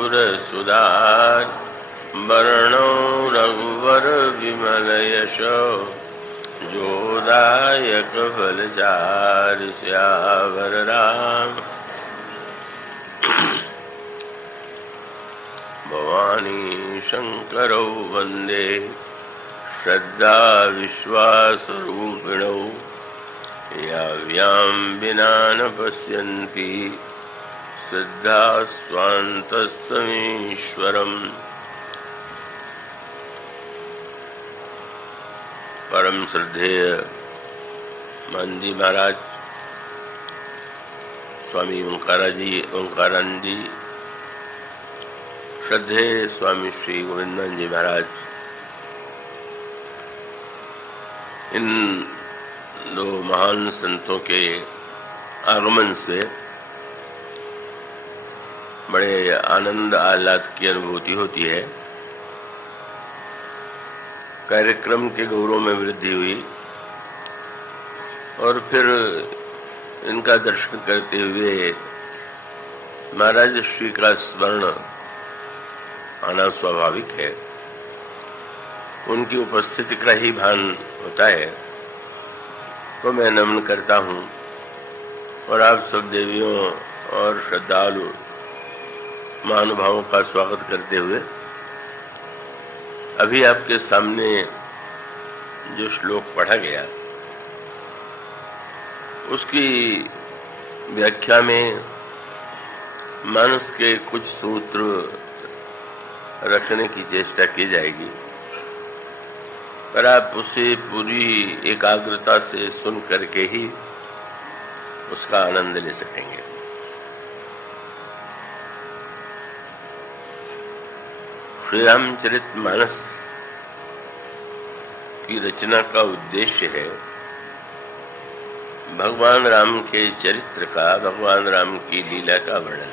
अंकुर सुधार वर्णो रघुवर विमल यशो जोदायक फलचार श्यावर राम। भवानी शंकरौ वंदे श्रद्धा विश्वासरूपिणौ याव्यां विना न पश्यन्ति श्रद्धा स्वान्तस्तमीश्वरम्। परम श्रद्धेय मानजी महाराज, स्वामी ओंकारानंद जी, श्रद्धेय स्वामी श्री गोविंदानंद जी महाराज, इन दो महान संतों के आगमन से बड़े आनंद आह्लाद की अनुभूति होती है। कार्यक्रम के गौरव में वृद्धि हुई और फिर इनका दर्शन करते हुए महाराज श्री का स्मरण आना स्वाभाविक है। उनकी उपस्थिति का ही भान होता है। तो मैं नमन करता हूँ और आप सब देवियों और श्रद्धालु महानुभावों का स्वागत करते हुए अभी आपके सामने जो श्लोक पढ़ा गया उसकी व्याख्या में मानस के कुछ सूत्र रखने की चेष्टा की जाएगी, पर आप उसे पूरी एकाग्रता से सुन करके ही उसका आनंद ले सकेंगे। श्री रामचरितमानस की रचना का उद्देश्य है भगवान राम के चरित्र का, भगवान राम की लीला का वर्णन।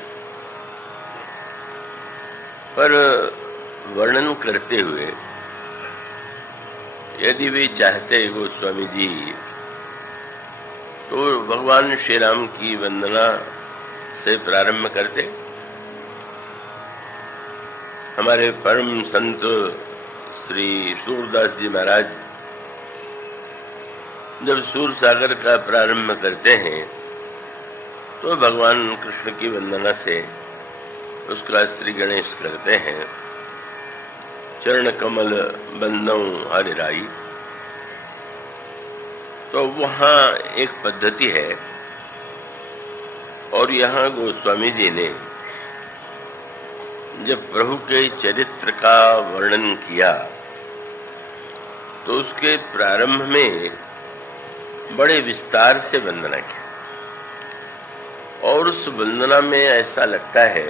पर वर्णन करते हुए यदि वे चाहते गोस्वामी जी तो भगवान श्री राम की वंदना से प्रारंभ करते। हमारे परम संत श्री सूरदास जी महाराज जब सूर सागर का प्रारंभ करते हैं तो भगवान कृष्ण की वंदना से उसका श्री गणेश करते हैं। चरण कमल बंदौ हरिराई। तो वहाँ एक पद्धति है और यहाँ गोस्वामी जी ने जब प्रभु के चरित्र का वर्णन किया तो उसके प्रारंभ में बड़े विस्तार से वंदना की और उस वंदना में ऐसा लगता है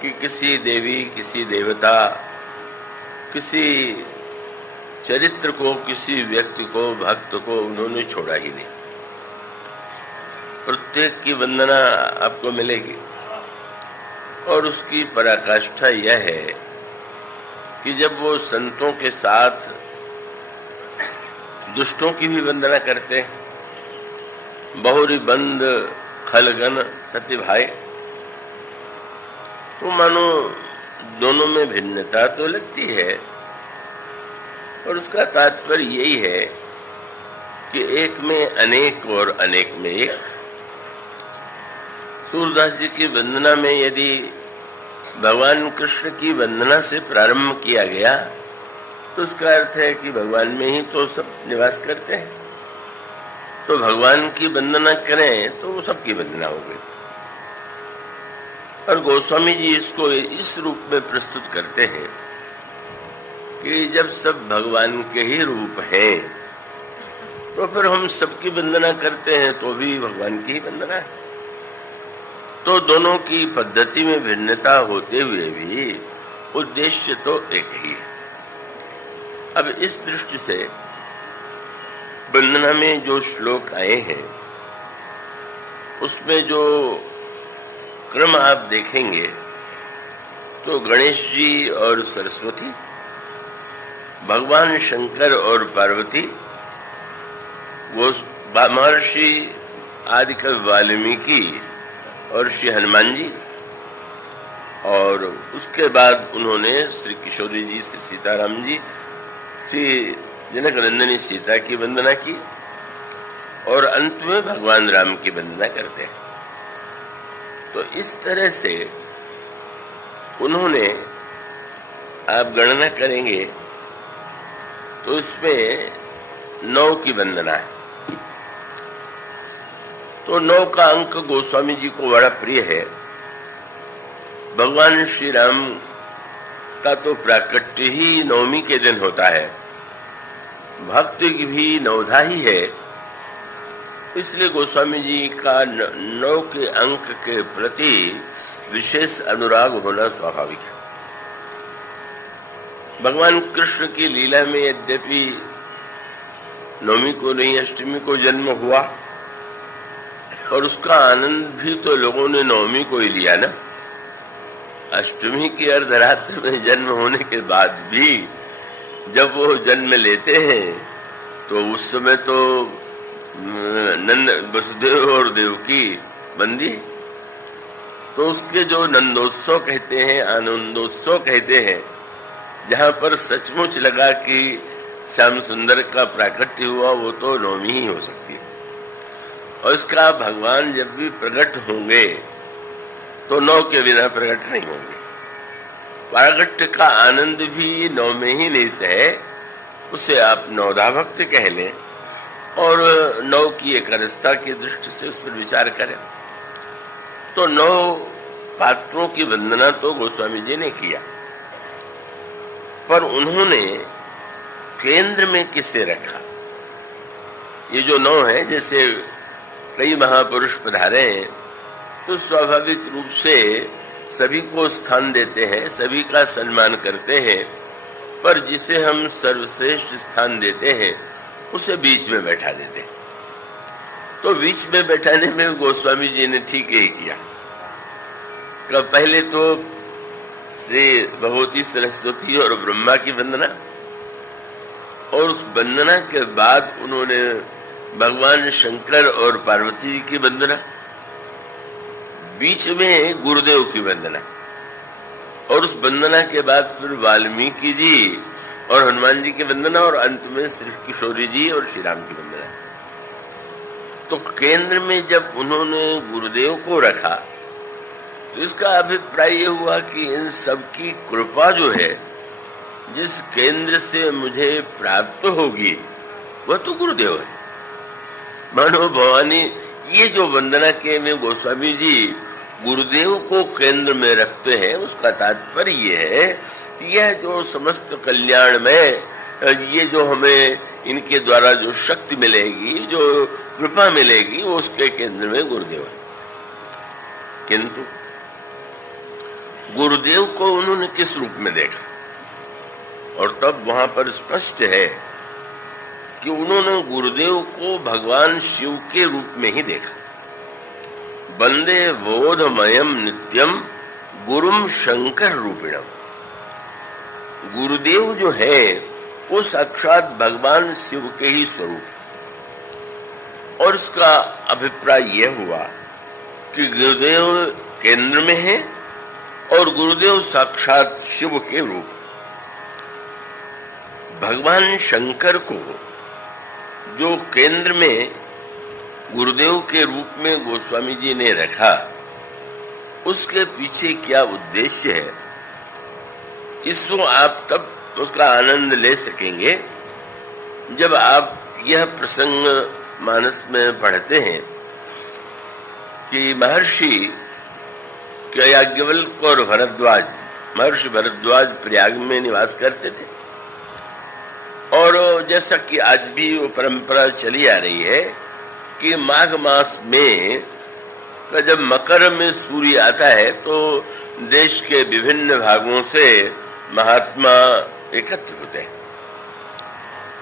कि किसी देवी, किसी देवता, किसी चरित्र को, किसी व्यक्ति को, भक्त को उन्होंने छोड़ा ही नहीं। प्रत्येक की वंदना आपको मिलेगी और उसकी पराकाष्ठा यह है कि जब वो संतों के साथ दुष्टों की भी वंदना करते हैं, बहुरी बंद खलगन सत्य भाई, तो मानो दोनों में भिन्नता तो लगती है और उसका तात्पर्य यही है कि एक में अनेक और अनेक में एक। सूरदास जी की वंदना में यदि भगवान कृष्ण की वंदना से प्रारंभ किया गया तो उसका अर्थ है कि भगवान में ही तो सब निवास करते हैं, तो भगवान की वंदना करें तो वो सबकी वंदना हो गई। और गोस्वामी जी इसको इस रूप में प्रस्तुत करते हैं कि जब सब भगवान के ही रूप हैं तो फिर हम सबकी वंदना करते हैं तो भी भगवान की ही वंदना है। तो दोनों की पद्धति में भिन्नता होते हुए भी उद्देश्य तो एक ही है। अब इस दृष्टि से वंदना में जो श्लोक आए हैं उसमें जो क्रम आप देखेंगे तो गणेश जी और सरस्वती, भगवान शंकर और पार्वती, वो महर्षि आदिकवि वाल्मीकि और श्री हनुमान जी, और उसके बाद उन्होंने श्री किशोरी जी, श्री सीताराम जी, श्री जनक नंदिनी सीता की वंदना की और अंत में भगवान राम की वंदना करते हैं। तो इस तरह से उन्होंने, आप गणना करेंगे तो इसमें 9 की वंदना है। तो 9 का अंक गोस्वामी जी को बड़ा प्रिय है। भगवान श्री राम का तो प्राकट्य ही 9वीं के दिन होता है, भक्त की भी 9धा ही है, इसलिए गोस्वामी जी का 9 के अंक के प्रति विशेष अनुराग होना स्वाभाविक है। भगवान कृष्ण की लीला में यद्यपि 9वीं को नहीं, अष्टमी को जन्म हुआ, और उसका आनंद भी तो लोगों ने 9वीं को ही लिया ना। अष्टमी की अर्धरात्र में जन्म होने के बाद भी जब वो जन्म लेते हैं तो उस समय तो नंद, वसुदेव और देवकी बंदी, तो उसके जो नंदोत्सव कहते हैं, आनंदोत्सव कहते हैं, जहां पर सचमुच लगा कि श्याम सुंदर का प्राकट्य हुआ, वो तो 9वीं ही हो सकती है। और इसका भगवान जब भी प्रकट होंगे तो 9 के बिना प्रकट नहीं होंगे। प्राकट्य का आनंद भी 9 में ही लेते हैं, उसे आप 9धा भक्त कह लें और 9 की एकरसता की दृष्टि से उस पर विचार करें। तो 9 पात्रों की वंदना तो गोस्वामी जी ने किया, पर उन्होंने केंद्र में किसे रखा? ये जो 9 है, जैसे कई महापुरुष पधारे हैं तो स्वाभाविक रूप से सभी को स्थान देते हैं, सभी का सम्मान करते हैं, पर जिसे हम सर्वश्रेष्ठ स्थान देते हैं उसे बीच में बैठा देते हैं। तो बीच में बैठाने में गोस्वामी जी ने ठीक ही किया। पहले तो श्री भगवती सरस्वती और ब्रह्मा की वंदना, और उस वंदना के बाद उन्होंने भगवान शंकर और पार्वती जी की वंदना, बीच में गुरुदेव की वंदना, और उस वंदना के बाद फिर वाल्मीकि जी और हनुमान जी की वंदना, और अंत में श्री किशोरी जी और श्री राम की वंदना। तो केंद्र में जब उन्होंने गुरुदेव को रखा तो इसका अभिप्राय ये हुआ कि इन सबकी कृपा जो है, जिस केंद्र से मुझे प्राप्त होगी वह तो गुरुदेव है। मानो भवानी, ये जो वंदना के में गोस्वामी जी गुरुदेव को केंद्र में रखते हैं, उसका तात्पर्य ये है कि यह जो समस्त कल्याण में, ये जो हमें इनके द्वारा जो शक्ति मिलेगी, जो कृपा मिलेगी, वो उसके केंद्र में गुरुदेव है। किंतु गुरुदेव को उन्होंने किस रूप में देखा? और तब वहां पर स्पष्ट है कि उन्होंने गुरुदेव को भगवान शिव के रूप में ही देखा। वंदे बोधमयम नित्यम गुरुम शंकर रूपिणम। गुरुदेव जो है वो साक्षात भगवान शिव के ही स्वरूप। और इसका अभिप्राय यह हुआ कि गुरुदेव केंद्र में है और गुरुदेव साक्षात शिव के रूप। भगवान शंकर को जो केंद्र में गुरुदेव के रूप में गोस्वामी जी ने रखा, उसके पीछे क्या उद्देश्य है, इसको आप तब उसका आनंद ले सकेंगे जब आप यह प्रसंग मानस में पढ़ते हैं कि महर्षि याज्ञवल्क्य और भरद्वाज, महर्षि भरद्वाज प्रयाग में निवास करते थे, और जैसा कि आज भी वो परंपरा चली आ रही है कि माघ मास में जब मकर में सूर्य आता है तो देश के विभिन्न भागों से महात्मा एकत्र होते हैं,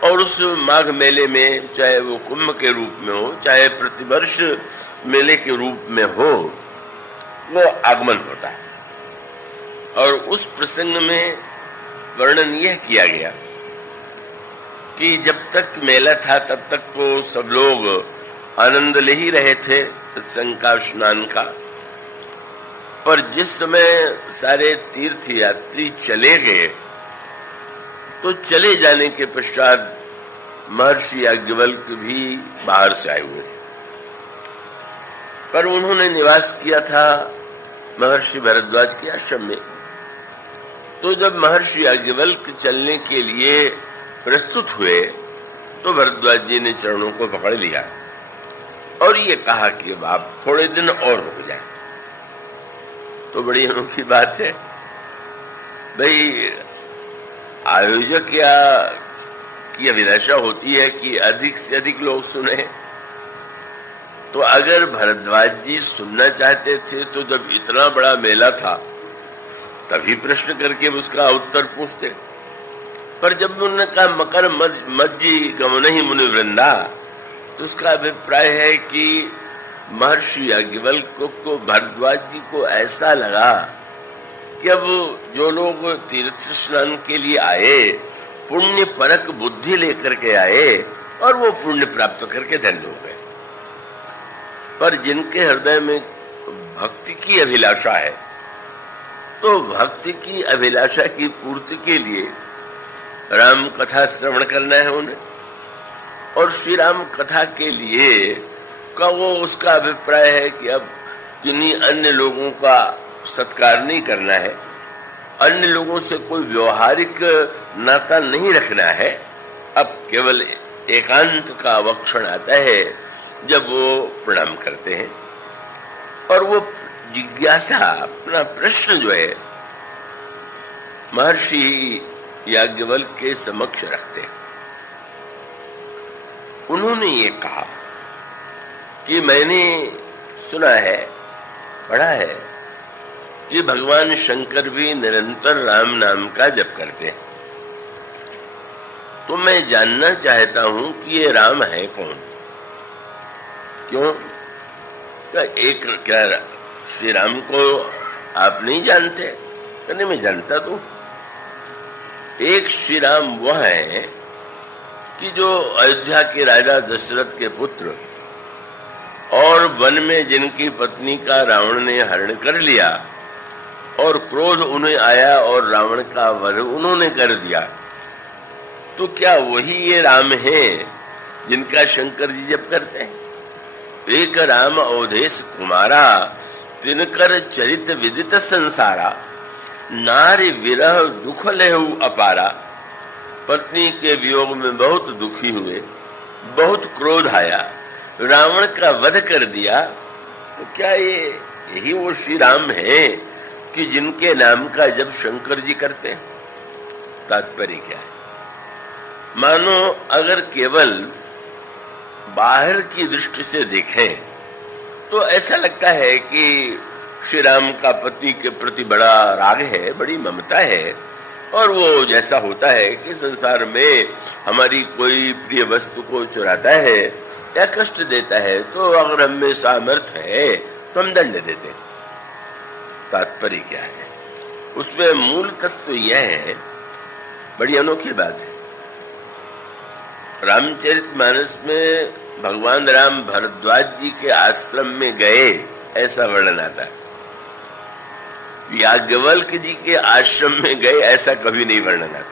और उस माघ मेले में, चाहे वो कुंभ के रूप में हो, चाहे प्रतिवर्ष मेले के रूप में हो, वो आगमन होता है। और उस प्रसंग में वर्णन यह किया गया कि जब तक मेला था तब तक तो सब लोग आनंद ले ही रहे थे सत्संग का, स्नान का, पर जिस समय सारे तीर्थ यात्री चले गए तो चले जाने के पश्चात महर्षि याज्ञवल्क्य भी बाहर से आए हुए थे, पर उन्होंने निवास किया था महर्षि भरद्वाज के आश्रम में। तो जब महर्षि याज्ञवल्क्य चलने के लिए प्रस्तुत हुए तो भरद्वाज जी ने चरणों को पकड़ लिया और ये कहा कि अब आप थोड़े दिन और रुक जाएं। तो बड़ी अनोखी बात है भाई, आयोजक की अभिलाषा होती है कि अधिक से अधिक लोग सुने। तो अगर भरद्वाज जी सुनना चाहते थे तो जब इतना बड़ा मेला था तभी प्रश्न करके उसका उत्तर पूछते, पर जब उन्होंने कहा मकर मज्जी गमनहि मुनि वृंदा, तो उसका अभिप्राय है कि महर्षि याज्ञवल्क्य को भरद्वाज जी को ऐसा लगा कि अब जो लोग तीर्थ स्नान के लिए आए पुण्य परक बुद्धि लेकर के आए और वो पुण्य प्राप्त करके धन्य हो गए, पर जिनके हृदय में भक्ति की अभिलाषा है तो भक्ति की अभिलाषा की पूर्ति के लिए राम कथा श्रवण करना है उन्हें, और श्री राम कथा के लिए का वो उसका अभिप्राय है कि अब किन्हीं अन्य लोगों का सत्कार नहीं करना है, अन्य लोगों से कोई व्यवहारिक नाता नहीं रखना है। अब केवल एकांत का अवक्षण आता है जब वो प्रणाम करते हैं और वो जिज्ञासा अपना प्रश्न जो है महर्षि याज्ञवल्क्य के समक्ष रखते हैं। उन्होंने ये कहा कि मैंने सुना है, पढ़ा है कि भगवान शंकर भी निरंतर राम नाम का जप करते हैं, तो मैं जानना चाहता हूं कि ये राम है कौन, क्यों? क्या श्री राम को आप नहीं जानते? कहने मैं जानता तो। एक श्री राम वह है कि जो अयोध्या के राजा दशरथ के पुत्र और वन में जिनकी पत्नी का रावण ने हरण कर लिया और क्रोध उन्हें आया और रावण का वध उन्होंने कर दिया, तो क्या वही ये राम है जिनका शंकर जी जप करते हैं? एक राम अवधेश कुमारा तिनकर चरित विदित संसारा, नारी विरह दुख लेहु अपारा। पत्नी के वियोग में बहुत दुखी हुए, बहुत क्रोध आया, रावण का वध कर दिया, तो क्या यही वो श्री राम है कि जिनके नाम का जब शंकर जी करते हैं? तात्पर्य क्या है? मानो अगर केवल बाहर की दृष्टि से देखें तो ऐसा लगता है कि श्री राम का पत्नी के प्रति बड़ा राग है, बड़ी ममता है, और वो जैसा होता है कि संसार में हमारी कोई प्रिय वस्तु को चुराता है या कष्ट देता है तो अगर हम में सामर्थ्य है तो हम दंड देते हैं। तात्पर्य क्या है? उसमें मूल तत्व यह है, बड़ी अनोखी बात है। रामचरितमानस में भगवान राम भरद्वाज जी के आश्रम में गए ऐसा वर्णन आता है, याज्ञवल्क्य जी के आश्रम में गए ऐसा कभी नहीं वर्णन आता।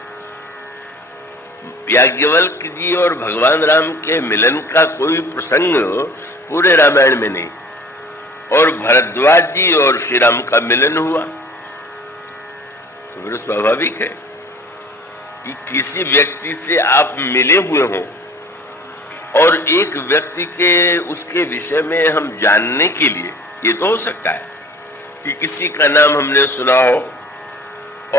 याज्ञवल्क्य जी और भगवान राम के मिलन का कोई प्रसंग पूरे रामायण में नहीं, और भरद्वाज जी और श्री राम का मिलन हुआ तो फिर स्वाभाविक है कि किसी व्यक्ति से आप मिले हुए हो और एक व्यक्ति के उसके विषय में हम जानने के लिए, ये तो हो सकता है कि किसी का नाम हमने सुना हो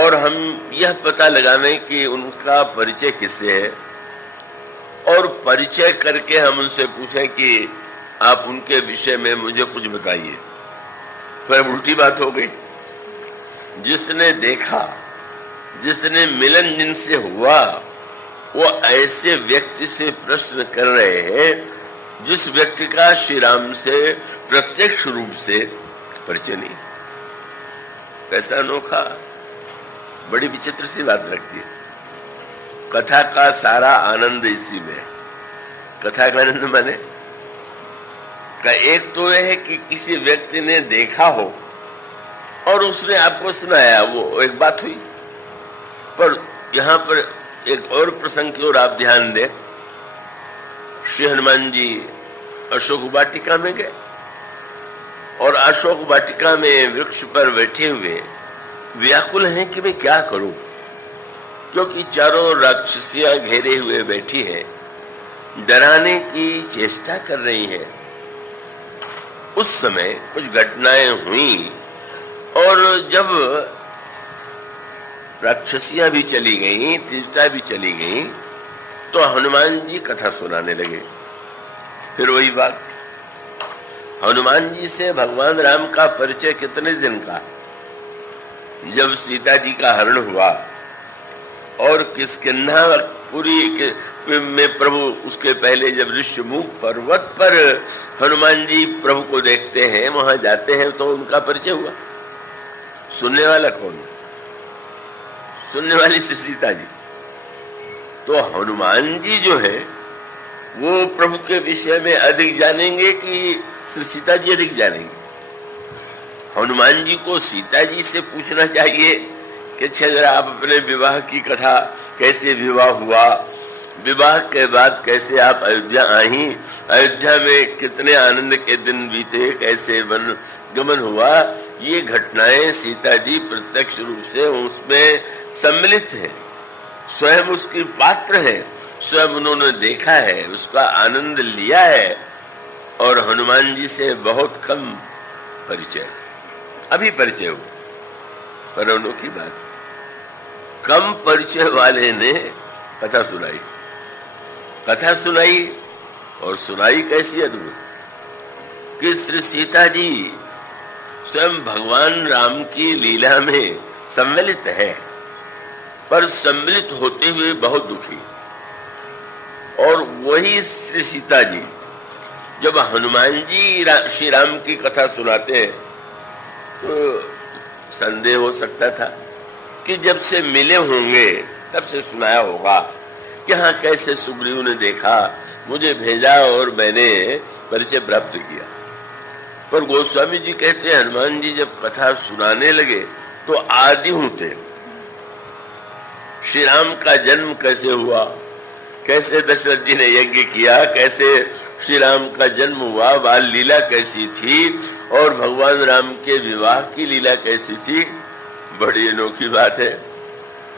और हम यह पता लगाने कि उनका परिचय किससे है, और परिचय करके हम उनसे पूछें कि आप उनके विषय में मुझे कुछ बताइए, फिर उल्टी बात हो गई। जिसने देखा, जिसने मिलन जिनसे हुआ, वो ऐसे व्यक्ति से प्रश्न कर रहे हैं जिस व्यक्ति का श्री राम से प्रत्यक्ष रूप से परिचय नहीं। कैसा अनोखा, बड़ी विचित्र सी बात लगती है। कथा का सारा आनंद इसी में है। कथा का आनंद माने का एक तो यह है कि किसी व्यक्ति ने देखा हो और उसने आपको सुनाया, वो एक बात हुई। पर यहाँ पर एक और प्रसंग की ओर आप ध्यान दें। श्री हनुमान जी अशोक वाटिका में गए और अशोक वाटिका में वृक्ष पर बैठे हुए व्याकुल हैं कि मैं क्या करूं, क्योंकि चारों राक्षसियां घेरे हुए बैठी हैं, डराने की चेष्टा कर रही हैं। उस समय कुछ घटनाएं हुई और जब राक्षसियां भी चली गईं, त्रिजटा भी चली गईं, तो हनुमान जी कथा सुनाने लगे। फिर वही बात, हनुमान जी से भगवान राम का परिचय कितने दिन का? जब सीता जी का हरण हुआ और किष्किंधापुरी में प्रभु, उसके पहले जब ऋषिमुख पर्वत पर हनुमान जी प्रभु को देखते हैं, वहां जाते हैं, तो उनका परिचय हुआ। सुनने वाला कौन? सुनने वाली सीता जी। तो हनुमान जी जो है वो प्रभु के विषय में अधिक जानेंगे कि सीता जी अधिक जानेंगे? हनुमान जी को सीता जी से पूछना चाहिए कि जरा आप अपने विवाह की कथा, कैसे विवाह हुआ, विवाह के बाद कैसे आप अयोध्या आई, अयोध्या में कितने आनंद के दिन बीते, कैसे वन गमन हुआ, ये घटनाएं सीता जी प्रत्यक्ष रूप से उसमें सम्मिलित है, स्वयं उसकी पात्र है, स्वयं उन्होंने देखा है, उसका आनंद लिया है। और हनुमान जी से बहुत कम परिचय, अभी परिचय हो, पर अनोखी बात, कम परिचय वाले ने कथा सुनाई। कथा सुनाई और सुनाई कैसी अद्भुत कि श्री सीता जी स्वयं भगवान राम की लीला में सम्मिलित है, पर सम्मिलित होते हुए बहुत दुखी। और वही श्री सीता जी जब हनुमान जी श्री राम की कथा सुनाते हैं, तो संदेह हो सकता था कि जब से मिले होंगे तब से सुनाया होगा कि हाँ, कैसे सुग्रीव ने देखा, मुझे भेजा और मैंने परिचय प्राप्त किया। पर गोस्वामी जी कहते हैं हनुमान जी जब कथा सुनाने लगे तो आदि होते, श्री राम का जन्म कैसे हुआ, कैसे दशरथ जी ने यज्ञ किया, कैसे श्री राम का जन्म हुआ, बाल लीला कैसी थी, और भगवान राम के विवाह की लीला कैसी थी। बड़ी अनोखी बात है।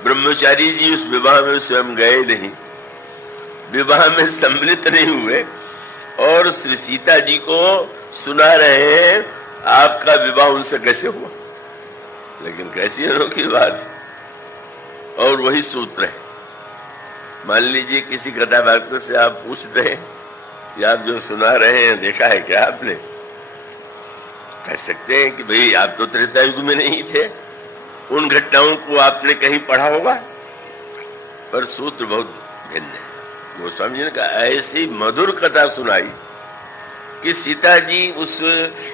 ब्रह्मचारी जी उस विवाह में स्वयं गए नहीं, विवाह में सम्मिलित नहीं हुए, और श्री सीता जी को सुना रहे हैं आपका विवाह उनसे कैसे हुआ। लेकिन कैसी अनोखी बात। और वही सूत्र है। मान लीजिए किसी कथा वार्ता से आप पूछते हैं कि आप जो सुना रहे हैं देखा है क्या आपने, कह सकते हैं कि भाई आप तो त्रेता युग में नहीं थे, उन घटनाओं को आपने कहीं पढ़ा होगा, पर सूत्र बहुत भिन्न है। गोस्वामी जी ने कहा ऐसी मधुर कथा सुनाई कि सीता जी उस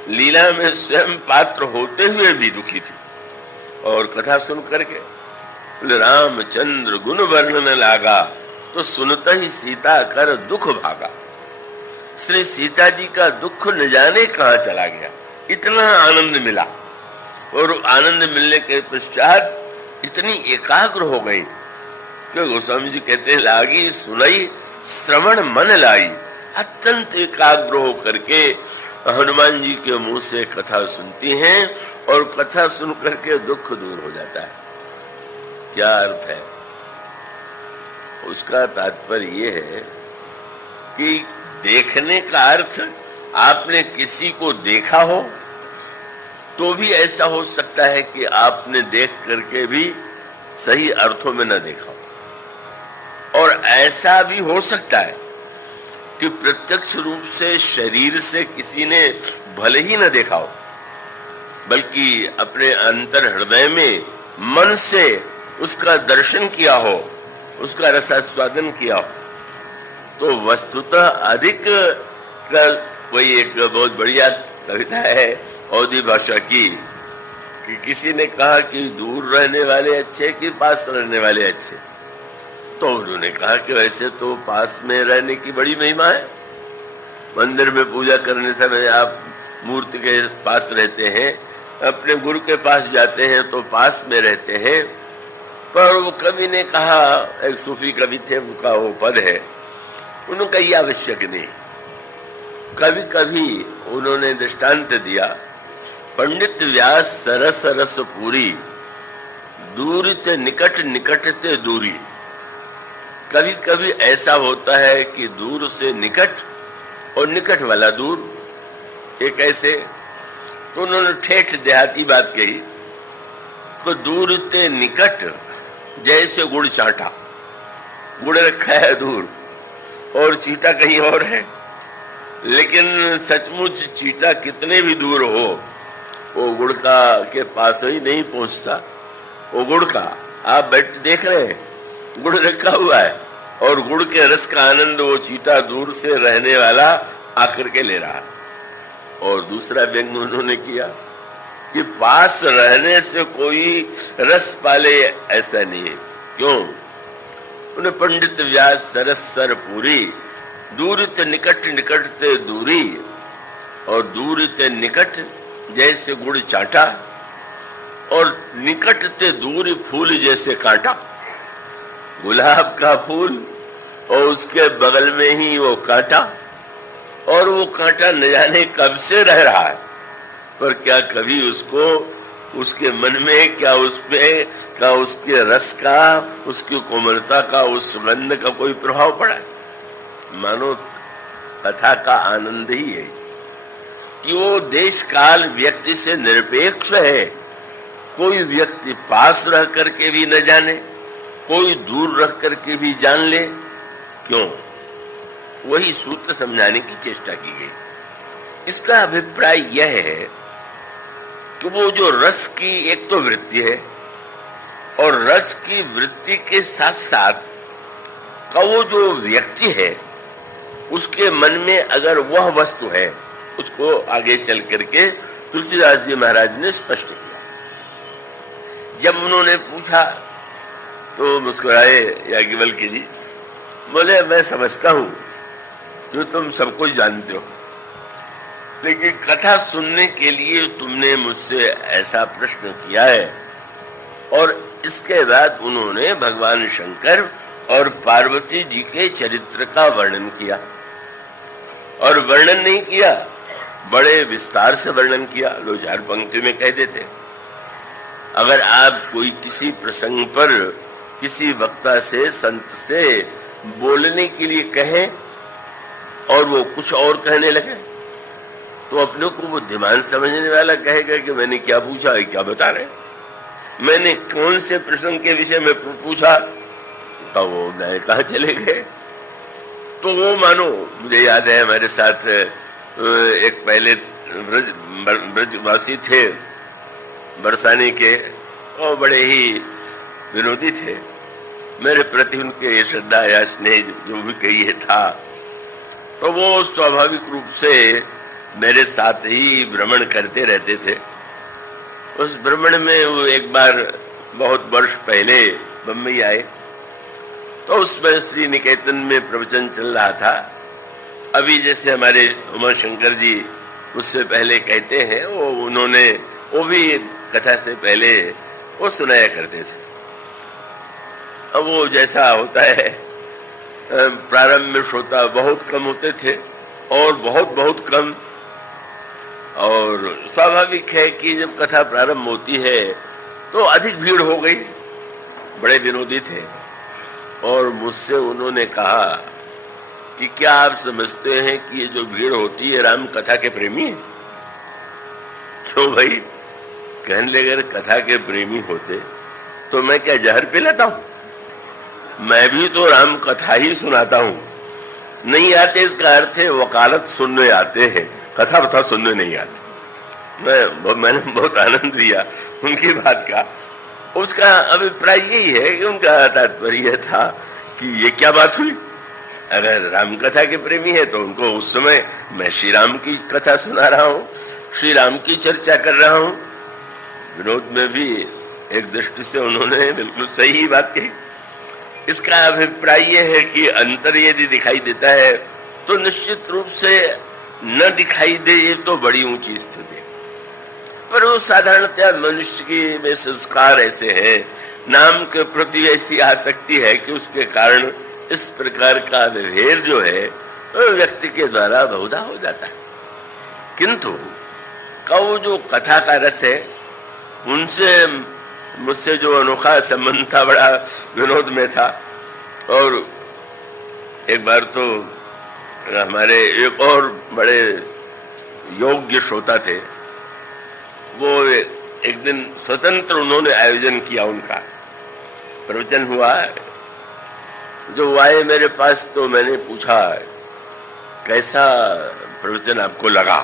लीला में स्वयं पात्र होते हुए भी दुखी थी। और कथा सुन करके रामचंद्र गुण वर्णन लागा, तो सुनता ही सीता कर दुख भागा। श्री सीता जी का दुख न जाने कहां चला गया, इतना आनंद मिला। और आनंद मिलने के पश्चात इतनी एकाग्र हो गई कि गोस्वामी जी कहते हैं लागी सुनाई श्रवण मन लाई। अत्यंत एकाग्र हो करके हनुमान जी के मुंह से कथा सुनती हैं और कथा सुन करके दुख दूर हो जाता है। क्या अर्थ है उसका? तात्पर्य ये है कि देखने का अर्थ, आपने किसी को देखा हो तो भी ऐसा हो सकता है कि आपने देख करके भी सही अर्थों में न देखा हो, और ऐसा भी हो सकता है कि प्रत्यक्ष रूप से शरीर से किसी ने भले ही न देखा हो, बल्कि अपने अंतर हृदय में मन से उसका दर्शन किया हो, उसका रसास्वादन किया हो, तो वस्तुतः अधिक कोई एक बहुत बढ़िया कविता है अवधी भाषा की कि किसी ने कहा कि दूर रहने वाले अच्छे कि पास रहने वाले अच्छे, तो उन्होंने कहा कि वैसे तो पास में रहने की बड़ी महिमा है। मंदिर में पूजा करने समय आप मूर्ति के पास रहते हैं, अपने गुरु के पास जाते हैं तो पास में रहते हैं, पर वो कवि ने कहा, एक सूफी कवि थे, उनका वो पद है, उन्होंने कहा ये आवश्यक नहीं। कभी कभी उन्होंने दृष्टांत दिया, पंडित व्यास सरस रस पूरी, दूर ते निकट निकट ते दूरी। कभी कभी ऐसा होता है कि दूर से निकट और निकट वाला दूर, एक ऐसे। तो उन्होंने ठेठ देहाती बात कही, तो दूर ते निकट जैसे गुड़ चाटा, गुड़ रखा है दूर और चीटा कहीं और है, लेकिन सचमुच चीटा कितने भी दूर हो वो गुड़ का के पास ही नहीं पहुंचता। वो गुड़ का आप बैठ देख रहे हैं, गुड़ रखा हुआ है और गुड़ के रस का आनंद वो चीटा दूर से रहने वाला आकर के ले रहा है। और दूसरा व्यंग उन्होंने किया कि पास रहने से कोई रस पाले, ऐसा नहीं है। क्यों? उन्हें पंडित व्यास सरस सर पूरी, दूर ते निकट निकट ते दूरी, और दूर ते निकट जैसे गुड़ चाटा, और निकट ते दूर फूल जैसे कांटा। गुलाब का फूल और उसके बगल में ही वो कांटा, और वो कांटा न जाने कब से रह रहा है, पर क्या कभी उसको, उसके मन में क्या, उसमें क्या उसके रस का, उसकी कोमलता का, उस सुगंध का कोई प्रभाव पड़ा है? मानो कथा का आनंद ही है कि वो देश काल व्यक्ति से निरपेक्ष है। कोई व्यक्ति पास रह करके भी न जाने, कोई दूर रह करके भी जान ले। क्यों? वही सूत्र समझाने की चेष्टा की गई। इसका अभिप्राय यह है कि वो जो रस की एक तो वृत्ति है, और रस की वृत्ति के साथ साथ का वो जो व्यक्ति है, उसके मन में अगर वह वस्तु है, उसको आगे चल करके तुलसीदास जी महाराज ने स्पष्ट किया। जब उन्होंने पूछा तो मुस्कुराए याज्ञवल्क्य जी, बोले मैं समझता हूं जो तुम सब कुछ जानते हो, लेकिन कथा सुनने के लिए तुमने मुझसे ऐसा प्रश्न किया है। और इसके बाद उन्होंने भगवान शंकर और पार्वती जी के चरित्र का वर्णन किया, और वर्णन नहीं किया, बड़े विस्तार से वर्णन किया। 2-4 पंक्ति में कह देते। अगर आप कोई किसी प्रसंग पर किसी वक्ता से, संत से बोलने के लिए कहें और वो कुछ और कहने लगे, तो अपने को बुद्धिमान समझने वाला कहेगा कि मैंने क्या पूछा है, क्या बता रहे, मैंने कौन से प्रसंग के विषय में पूछा, तो वो मैं कहाँ चले गए। तो वो मानो, मुझे याद है हमारे साथ एक पहले ब्रजवासी थे बरसाने के, और बड़े ही विरोधी थे। मेरे प्रति उनके श्रद्धा या स्नेह जो भी कहिए था, तो वो स्वाभाविक रूप से मेरे साथ ही भ्रमण करते रहते थे। उस भ्रमण में वो एक बार बहुत वर्ष पहले बम्बई आए, तो उसमें श्री निकेतन में प्रवचन चल रहा था। अभी जैसे हमारे उमा शंकर जी उससे पहले कहते हैं, वो भी कथा से पहले वो सुनाया करते थे। अब वो जैसा होता है, प्रारंभ में श्रोता बहुत कम होते थे, और बहुत कम, और स्वाभाविक है कि जब कथा प्रारंभ होती है तो अधिक भीड़ हो गई। बड़े विनोदी थे, और मुझसे उन्होंने कहा कि क्या आप समझते हैं कि ये जो भीड़ होती है राम कथा के प्रेमी है? क्यों भाई? कहने लगे अगर कथा के प्रेमी होते तो मैं क्या जहर पिलाता हूं? मैं भी तो राम कथा ही सुनाता हूं। नहीं आते इसका अर्थ है वकालत सुनने आते हैं, कथा बता सुनने नहीं आते। मैंने बहुत आनंद लिया उनकी बात का। उसका अभिप्राय यही है कि उनका तात्पर्य था कि ये क्या बात हुई, अगर राम कथा के प्रेमी है तो उनको उस समय मैं श्री राम की कथा सुना रहा हूं, श्री राम की चर्चा कर रहा हूं। विनोद में भी एक दृष्टि से उन्होंने बिल्कुल सही बात कही। इसका अभिप्राय यह है कि अंतर यदि दिखाई देता है तो निश्चित रूप से न दिखाई दे, ये तो बड़ी ऊंची स्थिति है। पर वो साधारणतः मनुष्य की में संस्कार ऐसे हैं, नाम के प्रति ऐसी आसक्ति है कि उसके कारण इस प्रकार का विभेद जो है वो व्यक्ति के द्वारा बहुधा हो जाता है। किंतु वो जो कथा का रस है, उनसे मुझसे जो अनोखा संबंध था, बड़ा विनोद में था। और एक बार तो हमारे एक और बड़े योग्य श्रोता थे, वो एक दिन स्वतंत्र उन्होंने आयोजन किया, उनका प्रवचन हुआ। जो आए मेरे पास तो मैंने पूछा कैसा प्रवचन आपको लगा,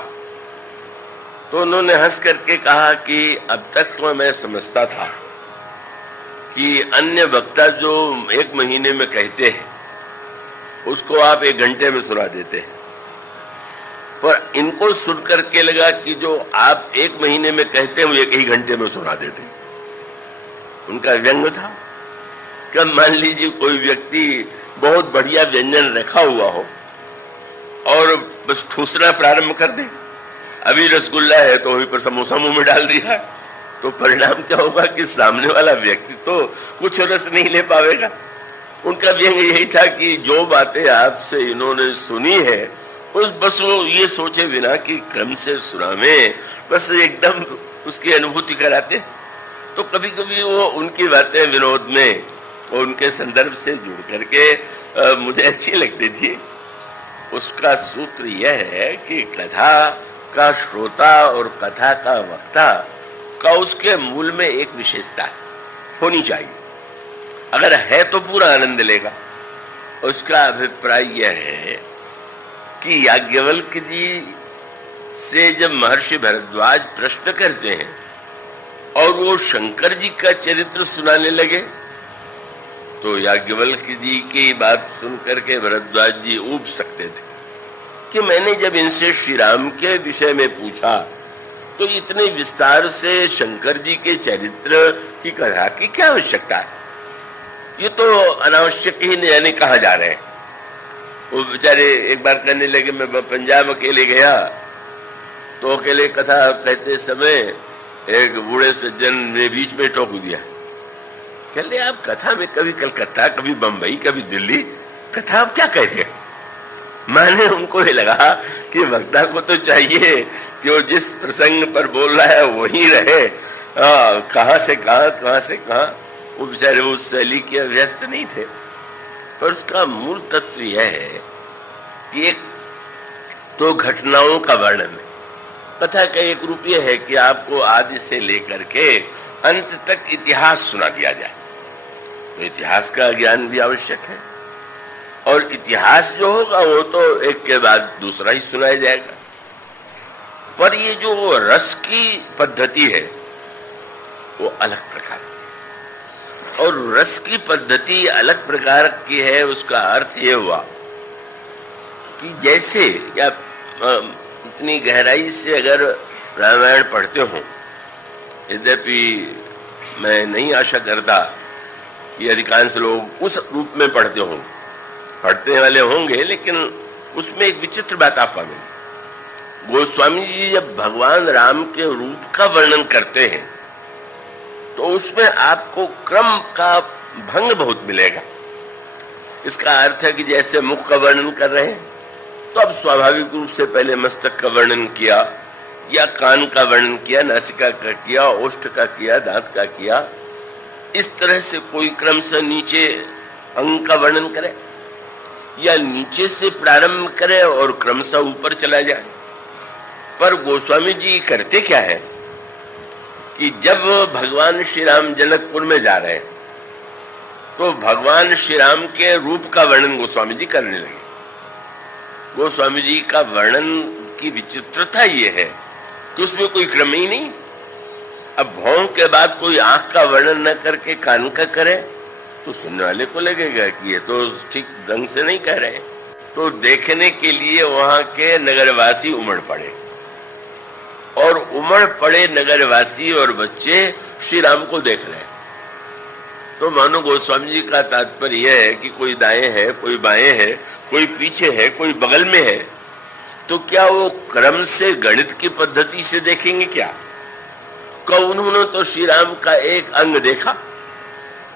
तो उन्होंने हंस करके कहा कि अब तक तो मैं समझता था कि अन्य वक्ता जो 1 महीने में कहते हैं उसको आप 1 घंटे में सुना देते हैं, पर इनको सुन करके लगा कि जो आप 1 महीने में कहते हैं वो 1 ही घंटे में सुना देते हैं। उनका व्यंग था कि मान लीजिए कोई व्यक्ति बहुत बढ़िया व्यंजन रखा हुआ हो और बस ठूसना प्रारंभ कर दे, अभी रसगुल्ला है तो वहीं पर समोसा मुंह में डाल दिया, तो परिणाम क्या होगा कि सामने वाला व्यक्ति तो कुछ रस नहीं ले पाएगा। उनका व्यंग यही था कि जो बातें आपसे इन्होंने सुनी है बस वो ये सोचे बिना कि क्रम से सुनावे, बस एकदम उसकी अनुभूति कराते। तो कभी कभी वो उनकी बातें विनोद में और उनके संदर्भ से जुड़ करके मुझे अच्छी लगती थी। उसका सूत्र यह है कि कथा का श्रोता और कथा का वक्ता का उसके मूल में एक विशेषता होनी चाहिए। अगर है तो पूरा आनंद लेगा। उसका अभिप्राय यह है कि याज्ञवल्क्य जी से जब महर्षि भरद्वाज प्रश्न करते हैं और वो शंकर जी का चरित्र सुनाने लगे, तो याज्ञवल्क्य जी की बात सुनकर के भरद्वाज जी ऊब सकते थे कि मैंने जब इनसे श्री राम के विषय में पूछा तो इतने विस्तार से शंकर जी के चरित्र की कथा की क्या आवश्यकता है, ये तो अनावश्यक ही नहीं कहा जा रहे हैं। वो बेचारे एक बार कहने लगे मैं पंजाब अकेले गया तो अकेले कथा कहते समय एक बूढ़े सज्जन ने बीच में टोक दिया, कहते आप कथा में कभी कलकत्ता, कभी बंबई, कभी दिल्ली, कथा आप क्या कहते हैं। माने उनको ये लगा कि वक्ता को तो चाहिए कि वो जिस प्रसंग पर बोल रहा है वही रहे, कहां से कहां। वो बेचारे उस शैली के अभ्यस्त नहीं थे। पर उसका मूल तत्व यह है कि एक तो घटनाओं का वर्णन है। कथा का एक रूप यह है कि आपको आदि से लेकर के अंत तक इतिहास सुना दिया जाए, तो इतिहास का ज्ञान भी आवश्यक है। और इतिहास जो होगा वो तो एक के बाद दूसरा ही सुनाया जाएगा। पर ये जो रस की पद्धति है वो अलग प्रकार की, और रस की पद्धति अलग प्रकार की है। उसका अर्थ ये हुआ कि जैसे या इतनी गहराई से अगर रामायण पढ़ते हो, यद्यपि मैं नहीं आशा करता कि अधिकांश लोग उस रूप में पढ़ने वाले होंगे, लेकिन उसमें एक विचित्र बात आप पाएंगे। गोस्वामी जी जब भगवान राम के रूप का वर्णन करते हैं तो उसमें आपको क्रम का भंग बहुत मिलेगा। इसका अर्थ है कि जैसे मुख का वर्णन कर रहे हैं तो अब स्वाभाविक रूप से पहले मस्तक का वर्णन किया, या कान का वर्णन किया, नासिका का किया, ओष्ठ का किया, दांत का किया। इस तरह से कोई क्रम से नीचे अंग का वर्णन करे, या नीचे से प्रारंभ करे और क्रमशः ऊपर चला जाए। पर गोस्वामी जी करते क्या है कि जब भगवान श्री राम जनकपुर में जा रहे हैं तो भगवान श्री राम के रूप का वर्णन गोस्वामी जी करने लगे। गोस्वामी जी का वर्णन की विचित्रता ये है कि उसमें कोई क्रम ही नहीं। अब भौं के बाद कोई आंख का वर्णन न करके कान का करे तो सुनने वाले को लगेगा कि ये तो ठीक ढंग से नहीं कह रहे। तो देखने के लिए वहां के नगरवासी उमड़ पड़े, और उमड़ पड़े नगरवासी और बच्चे श्री राम को देख रहे हैं। तो मानो गोस्वामी जी का तात्पर्य यह है कि कोई दाएं है, कोई बाएं है, कोई पीछे है, कोई बगल में है, तो क्या वो क्रम से गणित की पद्धति से देखेंगे क्या? उन्होंने तो श्री राम का एक अंग देखा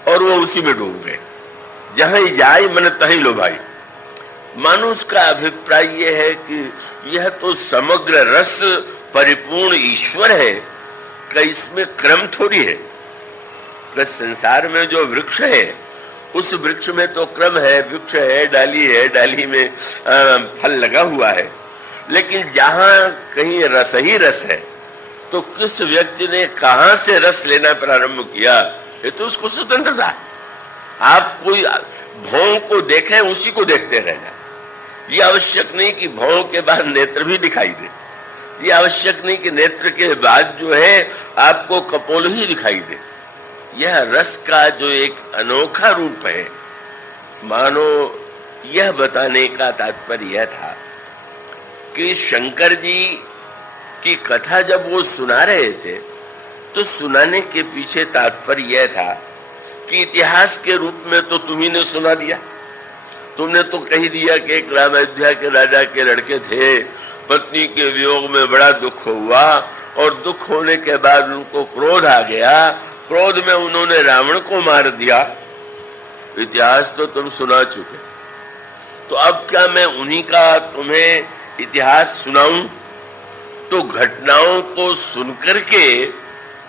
और वो उसी में डूब गए। जहां जाए मन तहीं लो भाई। मानुष का अभिप्राय यह है कि यह तो समग्र रस परिपूर्ण ईश्वर है, कि इसमें क्रम थोड़ी है। कि संसार में जो वृक्ष है उस वृक्ष में तो क्रम है, वृक्ष है, डाली में फल लगा हुआ है। लेकिन जहां कहीं रस ही रस है तो किस व्यक्ति ने कहां से रस लेना प्रारंभ किया, ये तो उसको स्वतंत्रता है। आप कोई भौं को देखें, उसी को देखते रहना। ये आवश्यक नहीं कि भौं के बाद नेत्र भी दिखाई दे, ये आवश्यक नहीं कि नेत्र के बाद जो है आपको कपोल ही दिखाई दे। यह रस का जो एक अनोखा रूप है, मानो यह बताने का तात्पर्य यह था कि शंकर जी की कथा जब वो सुना रहे थे तो सुनाने के पीछे तात्पर्य यह था कि इतिहास के रूप में तो तुम्ही ने सुना दिया। तुमने तो कह दिया कि एक राम अयोध्या के राजा के लड़के थे, पत्नी के वियोग में बड़ा दुख हुआ और दुख होने के बाद उनको क्रोध आ गया, क्रोध में उन्होंने रावण को मार दिया। इतिहास तो तुम सुना चुके, तो अब क्या मैं उन्हीं का तुम्हें इतिहास सुनाऊं? तो घटनाओं को सुनकर के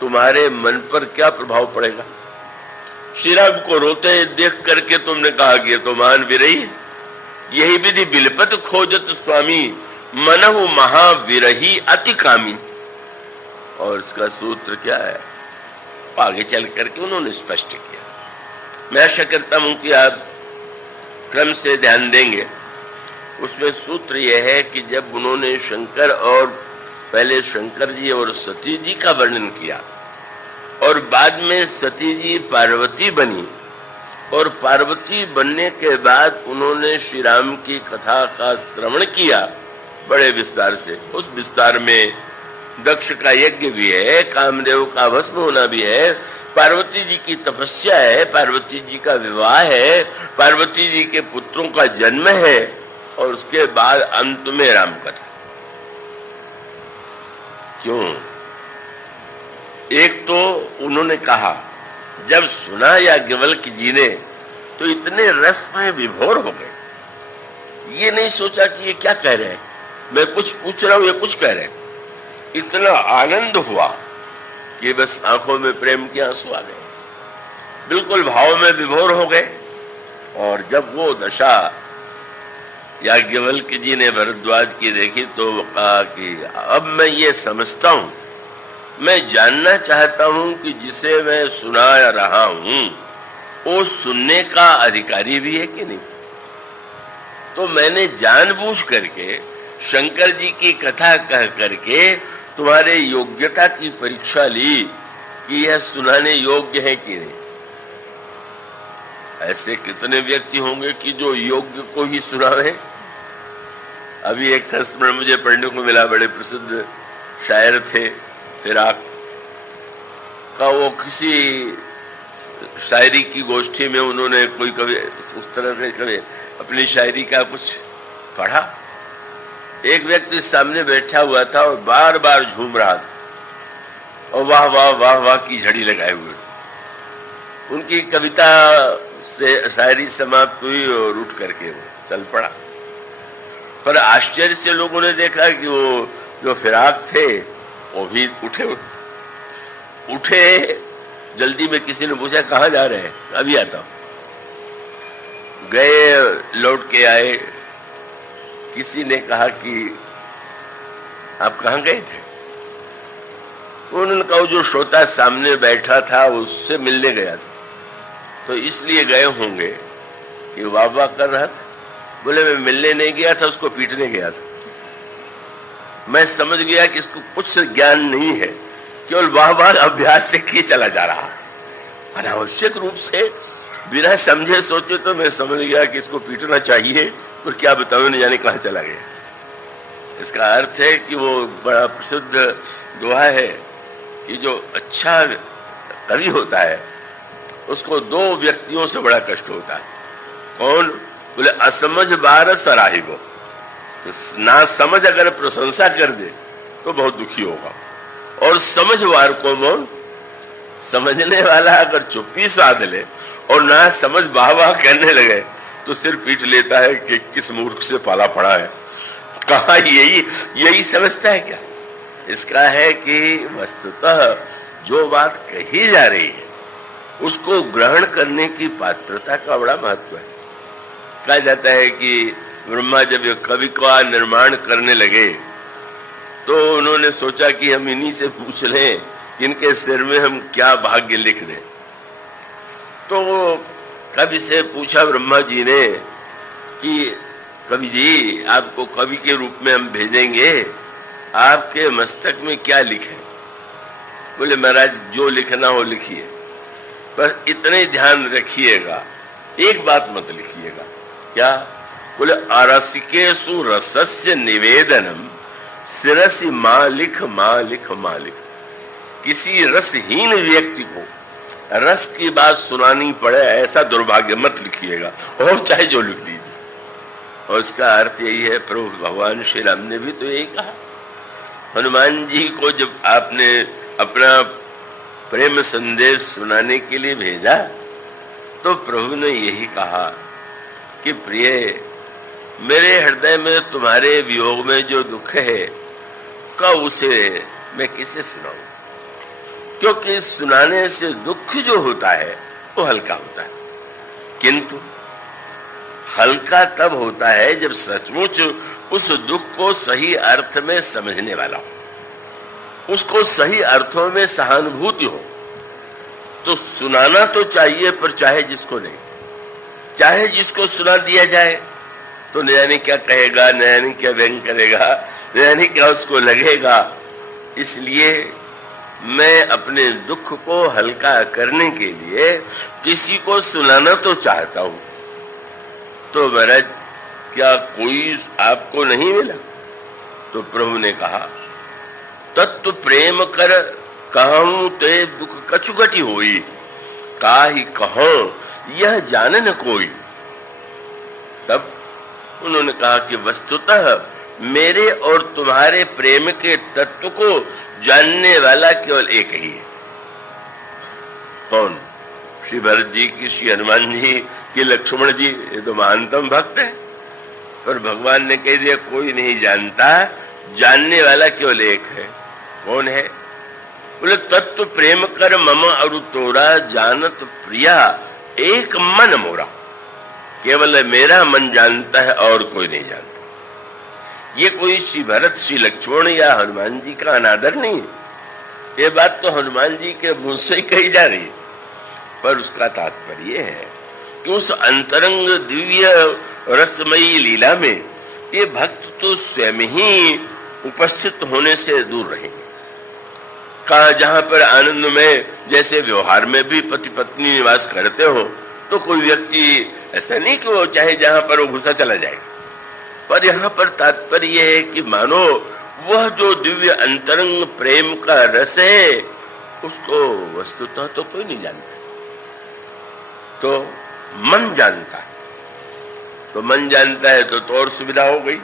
तुम्हारे मन पर क्या प्रभाव पड़ेगा? श्री राम को रोते देख करके तुमने कहा कि तो महान विरही, यही विधि बिलपत खोजत स्वामी, मनहु महाविरही अति कामी। और इसका सूत्र क्या है, आगे चल करके उन्होंने स्पष्ट किया। मैं आशा करता हूं कि आप क्रम से ध्यान देंगे। उसमें सूत्र यह है कि जब उन्होंने शंकर और पहले शंकर जी और सती जी का वर्णन किया और बाद में सती जी पार्वती बनी, और पार्वती बनने के बाद उन्होंने श्री राम की कथा का श्रवण किया बड़े विस्तार से। उस विस्तार में दक्ष का यज्ञ भी है, कामदेव का भस्म होना भी है, पार्वती जी की तपस्या है, पार्वती जी का विवाह है, पार्वती जी के पुत्रों का जन्म है, और उसके बाद अंत में राम कथा। क्यों? एक तो उन्होंने कहा, जब सुना याज्ञवल्क्य जी ने तो इतने रस में विभोर हो गए। ये नहीं सोचा कि ये क्या कह रहे हैं, मैं कुछ पूछ रहा हूं, ये कुछ कह रहे हैं। इतना आनंद हुआ कि बस आंखों में प्रेम के आंसू आ गए, बिल्कुल भाव में विभोर हो गए। और जब वो दशा याज्ञवल्क्य जी ने भरद्वाज की देखी तो कहा कि अब मैं ये समझता हूं, मैं जानना चाहता हूं कि जिसे मैं सुना रहा हूं वो सुनने का अधिकारी भी है कि नहीं। तो मैंने जानबूझ करके शंकर जी की कथा कह करके तुम्हारे योग्यता की परीक्षा ली कि यह सुनाने योग्य है कि नहीं। ऐसे कितने व्यक्ति होंगे कि जो योग्य को ही सुनावे। अभी एक संस्मरण मुझे पढ़ने को मिला, बड़े प्रसिद्ध शायर थे फिराक का, वो किसी शायरी की गोष्ठी में उन्होंने कोई कवि उस तरह से कवि अपनी शायरी का कुछ पढ़ा। एक व्यक्ति सामने बैठा हुआ था और बार बार झूम रहा था और वाह वाह वाह वाह की झड़ी लगाए हुए थे। उनकी कविता से शायरी समाप्त हुई और उठ करके वो चल पड़ा। पर आश्चर्य से लोगों ने देखा कि वो जो फिराक थे वो भी उठे। जल्दी में किसी ने पूछा कहाँ जा रहे हैं? अभी आता हूं। गए, लौट के आए। किसी ने कहा कि आप कहाँ गए थे? उन्होंने कहा जो श्रोता सामने बैठा था उससे मिलने गया था, तो इसलिए गए होंगे कि वाह वाह कर रहा था। बोले मैं मिलने नहीं गया था, उसको पीटने गया था। मैं समझ गया कि इसको कुछ ज्ञान नहीं है, केवल वाह वाह अभ्यास से किए चला जा रहा है। अनावश्यक रूप से बिना समझे सोचे तो मैं समझ गया कि इसको पीटना चाहिए, और क्या बताऊं नहीं जाने कहां चला गया। इसका अर्थ है कि वो बड़ा प्रसिद्ध दोहा है कि जो अच्छा कवि होता है उसको दो व्यक्तियों से बड़ा कष्ट होता है। कौन? बोले असमझ बार सराहिबो। तो ना समझ अगर प्रशंसा कर दे तो बहुत दुखी होगा, और समझवार को मौन। समझने वाला अगर चुप्पी साध ले और ना समझ वाह वाह कहने लगे तो सिर पीट लेता है कि किस मूर्ख से पाला पड़ा है। कहा यही समझता है क्या? इसका है कि वस्तुतः जो बात कही जा रही है उसको ग्रहण करने की पात्रता का बड़ा महत्व है। कहा जाता है कि ब्रह्मा जब कवि का निर्माण करने लगे तो उन्होंने सोचा कि हम इन्हीं से पूछ लें इनके सिर में हम क्या भाग्य लिख दें। तो कवि से पूछा ब्रह्मा जी ने कि कवि जी, आपको कवि के रूप में हम भेजेंगे, आपके मस्तक में क्या लिखे? बोले महाराज जो लिखना हो लिखिए, पर इतने ध्यान रखिएगा एक बात मत लिखिएगा। क्या? बोले अरसिकेषु रसस्य निवेदनम सिरसि मालिक मालिक मालिक। किसी रसहीन व्यक्ति को रस की बात सुनानी पड़े ऐसा दुर्भाग्य मत लिखिएगा, और चाहे जो लिख दीजिए। और इसका अर्थ यही है, प्रभु भगवान श्री राम ने भी तो यही कहा। हनुमान जी को जब आपने अपना प्रेम संदेश सुनाने के लिए भेजा तो प्रभु ने यही कहा कि प्रिय, मेरे हृदय में तुम्हारे वियोग में जो दुख है कब उसे मैं किसे सुनाऊं? क्योंकि सुनाने से दुख जो होता है वो हल्का होता है, किंतु हल्का तब होता है जब सचमुच उस दुख को सही अर्थ में समझने वाला हो, उसको सही अर्थों में सहानुभूति हो। तो सुनाना तो चाहिए, पर चाहे जिसको नहीं, चाहे जिसको सुना दिया जाए तो न जाने क्या कहेगा, न जाने क्या व्यंग करेगा, न जाने क्या उसको लगेगा। इसलिए मैं अपने दुख को हल्का करने के लिए किसी को सुनाना तो चाहता हूं। तो महाराज क्या कोई आपको नहीं मिला? तो प्रभु ने कहा, तत्व प्रेम कर कहूं ते दुख कछु घटी होई, काहि कहूं यह जाने न कोई। तब उन्होंने कहा कि वस्तुतः मेरे और तुम्हारे प्रेम के तत्व को जानने वाला केवल एक ही है। कौन? श्री भरत जी की, श्री हनुमान जी की, लक्ष्मण जी, ये तो महानतम भक्त है। पर भगवान ने कह दिया कोई नहीं जानता, जानने वाला केवल एक है। कौन है? बोले तत्व प्रेम कर मम अरु तोरा, जानत प्रिया एक मन मोरा। केवल मेरा मन जानता है और कोई नहीं जानता। ये कोई श्री भरत, श्री लक्ष्मण या हनुमान जी का अनादर नहीं, ये बात तो हनुमान जी के मुंह से ही कही जा रही है। पर उसका तात्पर्य है कि उस अंतरंग दिव्य रसमयी लीला में ये भक्त तो स्वयं ही उपस्थित होने से दूर रहेंगे। कहा जहां पर आनंद में, जैसे व्यवहार में भी पति पत्नी निवास करते हो, तो कोई व्यक्ति ऐसा नहीं कि वो चाहे जहां पर वो घुसा चला जाए। पर यहाँ पर तात्पर्य है कि मानो वह जो दिव्य अंतरंग प्रेम का रस है उसको वस्तुतः तो कोई नहीं जानता, तो मन जानता है। तो मन जानता है तो और सुविधा हो गई।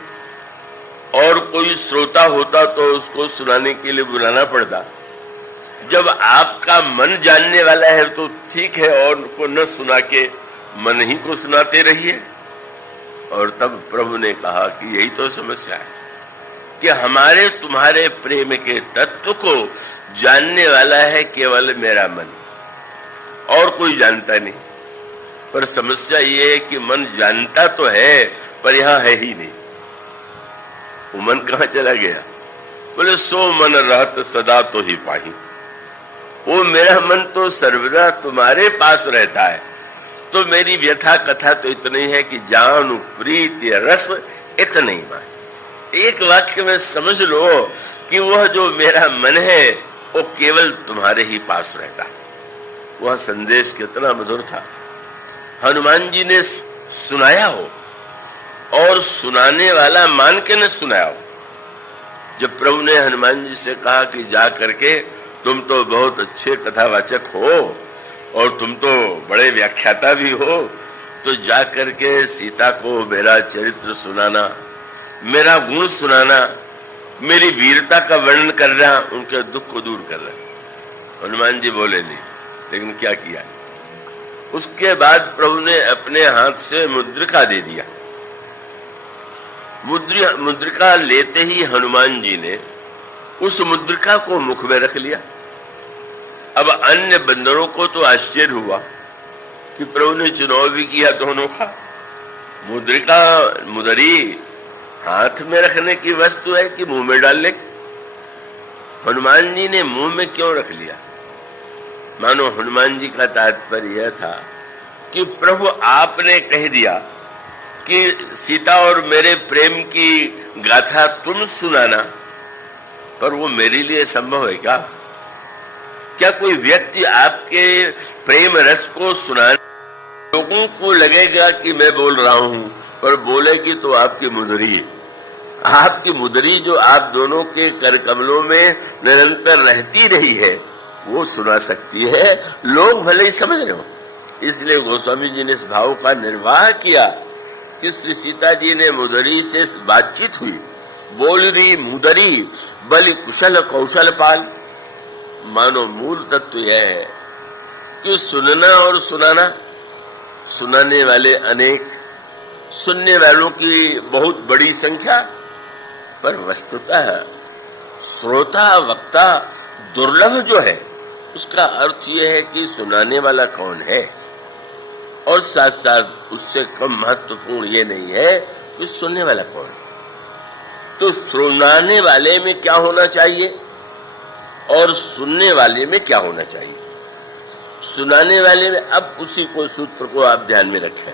और कोई श्रोता होता तो उसको सुनाने के लिए बुलाना पड़ता। जब आपका मन जानने वाला है तो ठीक है, और को न सुना के मन ही को सुनाते रहिए। और तब प्रभु ने कहा कि यही तो समस्या है कि हमारे तुम्हारे प्रेम के तत्व को जानने वाला है केवल मेरा मन, और कोई जानता नहीं। पर समस्या ये है कि मन जानता तो है पर यहां है ही नहीं। वो मन कहां चला गया? बोले सो मन रहत सदा तो ही पाही। वो मेरा मन तो सर्वदा तुम्हारे पास रहता है। तो मेरी व्यथा कथा तो इतनी है कि जान प्रीति रस इतने ही बात। एक वाक्य में समझ लो कि वह जो मेरा मन है वो केवल तुम्हारे ही पास रहता है। वह संदेश कितना मधुर था। हनुमान जी ने सुनाया हो और सुनाने वाला मान के न सुनाया हो। जब प्रभु ने हनुमान जी से कहा कि जा करके तुम तो बहुत अच्छे कथावाचक हो और तुम तो बड़े व्याख्याता भी हो, तो जा करके सीता को मेरा चरित्र सुनाना, मेरा गुण सुनाना। मेरी वीरता का वर्णन कर रहा, उनके दुख को दूर कर रहा। हनुमान जी बोले नहीं, लेकिन क्या किया? उसके बाद प्रभु ने अपने हाथ से मुद्रिका दे दिया। मुद्रिका लेते ही हनुमान जी ने उस मुद्रिका को मुख में रख लिया। अब अन्य बंदरों को तो आश्चर्य हुआ कि प्रभु ने चुनाव भी किया दोनों का। मुद्रिका मुदरी हाथ में रखने की वस्तु है कि मुंह में डालने? हनुमान जी ने मुंह में क्यों रख लिया? मानो हनुमान जी का तात्पर्य यह था कि प्रभु आपने कह दिया कि सीता और मेरे प्रेम की गाथा तुम सुनाना, पर वो मेरे लिए संभव है क्या? क्या कोई व्यक्ति आपके प्रेम रस को सुनाने, लोगों को लगेगा कि मैं बोल रहा हूं, पर बोलेगी तो आपकी मुदरी, आपकी मुदरी जो आप दोनों के कर कमलों में निरंतर रहती रही है, वो सुना सकती है। लोग भले ही समझ रहे हो। इसलिए गोस्वामी जी ने इस भाव का निर्वाह किया कि श्री सीता जी ने मुदरी से बातचीत हुई। बोल रही मुदरी बलि कुशल कौशल पाल। मानो मूल तत्व यह है कि सुनना और सुनाना, सुनाने वाले अनेक, सुनने वालों की बहुत बड़ी संख्या, पर वस्तुतः श्रोता वक्ता दुर्लभ जो है, उसका अर्थ यह है कि सुनाने वाला कौन है। और साथ साथ उससे कम महत्वपूर्ण ये नहीं है कि सुनने वाला कौन है। तो सुनाने वाले में क्या होना चाहिए और सुनने वाले में क्या होना चाहिए? सुनाने वाले में, अब उसी को सूत्र को आप ध्यान में रखें।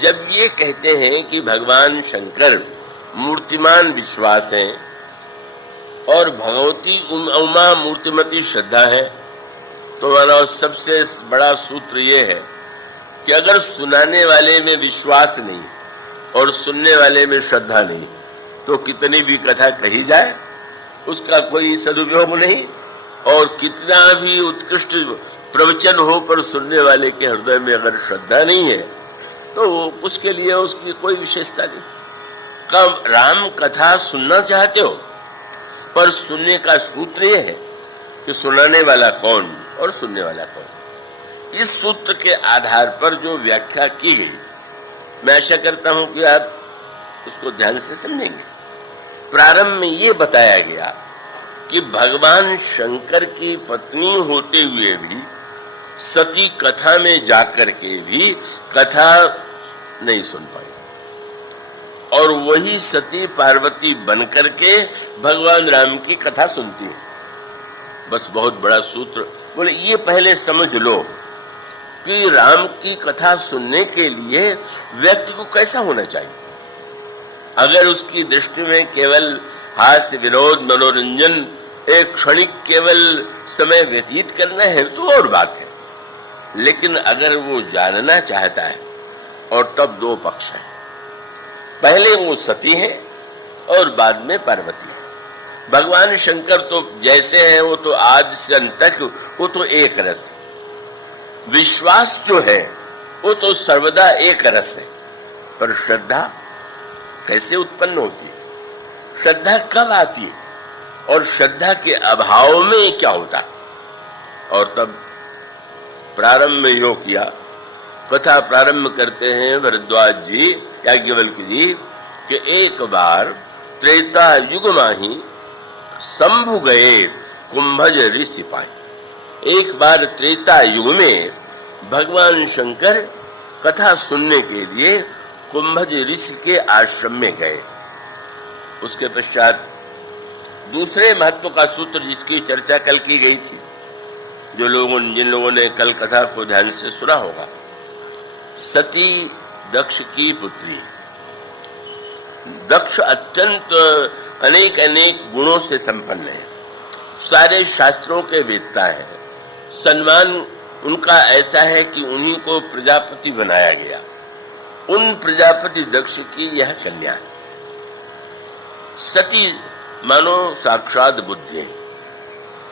जब ये कहते हैं कि भगवान शंकर मूर्तिमान विश्वास हैं और भगवती उमा मूर्तिमती श्रद्धा है, तो मानो सबसे बड़ा सूत्र ये है कि अगर सुनाने वाले में विश्वास नहीं और सुनने वाले में श्रद्धा नहीं, तो कितनी भी कथा कही जाए उसका कोई सदुपयोग नहीं, और कितना भी उत्कृष्ट प्रवचन हो, पर सुनने वाले के हृदय में अगर श्रद्धा नहीं है तो उसके लिए उसकी कोई विशेषता नहीं। कब राम कथा सुनना चाहते हो, पर सुनने का सूत्र यह है कि सुनाने वाला कौन और सुनने वाला कौन। इस सूत्र के आधार पर जो व्याख्या की गई, मैं आशा करता हूं कि आप उसको ध्यान से समझेंगे। प्रारंभ में ये बताया गया कि भगवान शंकर की पत्नी होते हुए भी सती कथा में जाकर के भी कथा नहीं सुन पाई, और वही सती पार्वती बनकर के भगवान राम की कथा सुनती है। बस बहुत बड़ा सूत्र। बोले ये पहले समझ लो कि राम की कथा सुनने के लिए व्यक्ति को कैसा होना चाहिए। अगर उसकी दृष्टि में केवल हास्य विनोद मनोरंजन, एक क्षणिक केवल समय व्यतीत करना है तो और बात है, लेकिन अगर वो जानना चाहता है, और तब दो पक्ष है, पहले वो सती है और बाद में पार्वती है। भगवान शंकर तो जैसे हैं वो तो आज से अंत तक वो तो एक रस है। विश्वास जो है वो तो सर्वदा एक रस है, पर श्रद्धा कैसे उत्पन्न होती है, श्रद्धा कब आती है, और श्रद्धा के अभाव में क्या होता है। और तब प्रारंभ में यो किया, कथा प्रारंभ करते हैं भरद्वाज जी, याज्ञवल्क्य जी, कि एक बार त्रेता युग माही शंभु गए कुंभज ऋषि पाए। एक बार त्रेता युग में भगवान शंकर कथा सुनने के लिए कुंभज ऋषि के आश्रम में गए। उसके पश्चात दूसरे महत्व का सूत्र जिसकी चर्चा कल की गई थी, जिन लोगों ने कल कथा को ध्यान से सुना होगा, सती दक्ष की पुत्री। दक्ष अत्यंत अनेक अनेक गुणों से संपन्न है, सारे शास्त्रों के वेदता है, सम्मान उनका ऐसा है कि उन्हीं को प्रजापति बनाया गया। उन प्रजापति दक्ष की यह कन्या है। सती मानो साक्षात बुद्धि है।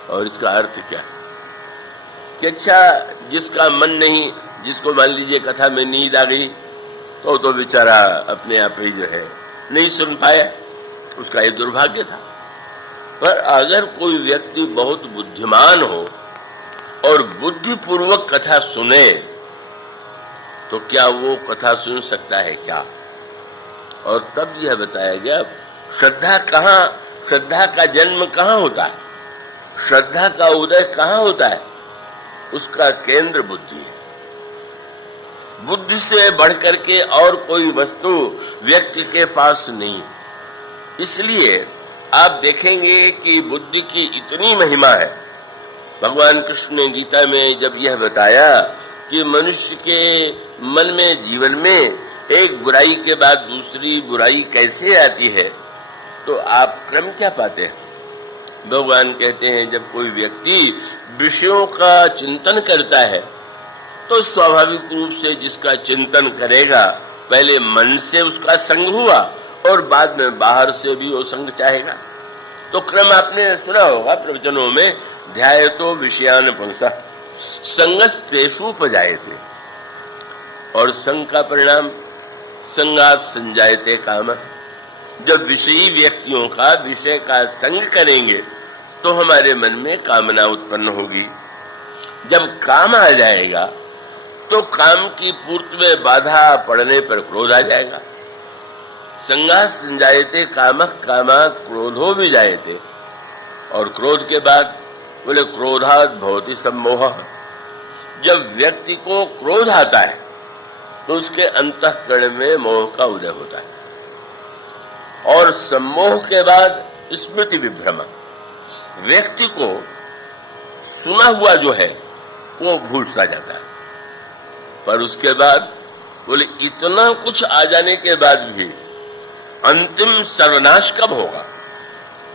और इसका अर्थ क्या है कि अच्छा, जिसका मन नहीं, जिसको मान लीजिए कथा में नींद आ गई, तो बेचारा अपने आप ही जो है नहीं सुन पाया, उसका ये दुर्भाग्य था। पर अगर कोई व्यक्ति बहुत बुद्धिमान हो और बुद्धिपूर्वक कथा सुने तो क्या वो कथा सुन सकता है क्या? और तब यह बताया गया श्रद्धा का जन्म कहाँ होता है, श्रद्धा का उदय कहाँ होता है? उसका केंद्र बुद्धि है। बुद्धि से बढ़कर के और कोई वस्तु व्यक्ति के पास नहीं। इसलिए आप देखेंगे कि बुद्धि की इतनी महिमा है। भगवान कृष्ण ने गीता में जब यह बताया कि मनुष्य के मन में, जीवन में एक बुराई के बाद दूसरी बुराई कैसे आती है, तो आप क्रम क्या पाते हैं? भगवान कहते हैं जब कोई व्यक्ति विषयों का चिंतन करता है तो स्वाभाविक रूप से जिसका चिंतन करेगा, पहले मन से उसका संग हुआ और बाद में बाहर से भी वो संग चाहेगा। तो क्रम आपने सुना होगा प्रवचनों में, ध्यायतो विषयान पुंसः संगस्तेषुपजायते, और संग का परिणाम संगात संजायते काम। जब विषयी व्यक्तियों का विषय का संग करेंगे तो हमारे मन में कामना उत्पन्न होगी। जब काम आ जाएगा तो काम की पूर्ति में बाधा पड़ने पर क्रोध आ जाएगा। संगात संजायते कामः कामात् क्रोधो विजायते, और क्रोध के बाद बोले क्रोधात् भवति सम्मोहः। जब व्यक्ति को क्रोध आता है तो उसके अंतःकरण में मोह का उदय होता है, और सम्मोह के बाद स्मृति विभ्रम। व्यक्ति को सुना हुआ जो है वो भूलता जाता है। पर उसके बाद बोले इतना कुछ आ जाने के बाद भी अंतिम सर्वनाश कब होगा?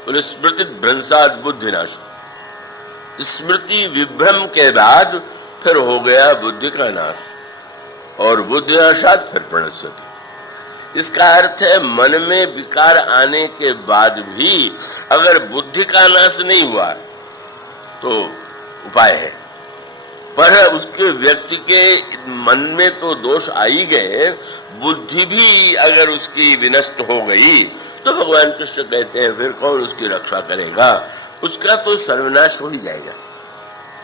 बोले स्मृति भ्रंशात् बुद्धिनाश। स्मृति विभ्रम के बाद फिर हो गया बुद्धि का नाश, और बुद्धिनाशात् फिर प्रणश्यति। इसका अर्थ है मन में विकार आने के बाद भी अगर बुद्धि का नाश नहीं हुआ तो उपाय है। पर उसके व्यक्ति के मन में तो दोष आ ही गए, बुद्धि भी अगर उसकी विनष्ट हो गई तो भगवान कृष्ण कहते हैं फिर कौन उसकी रक्षा करेगा? उसका तो सर्वनाश हो ही जाएगा।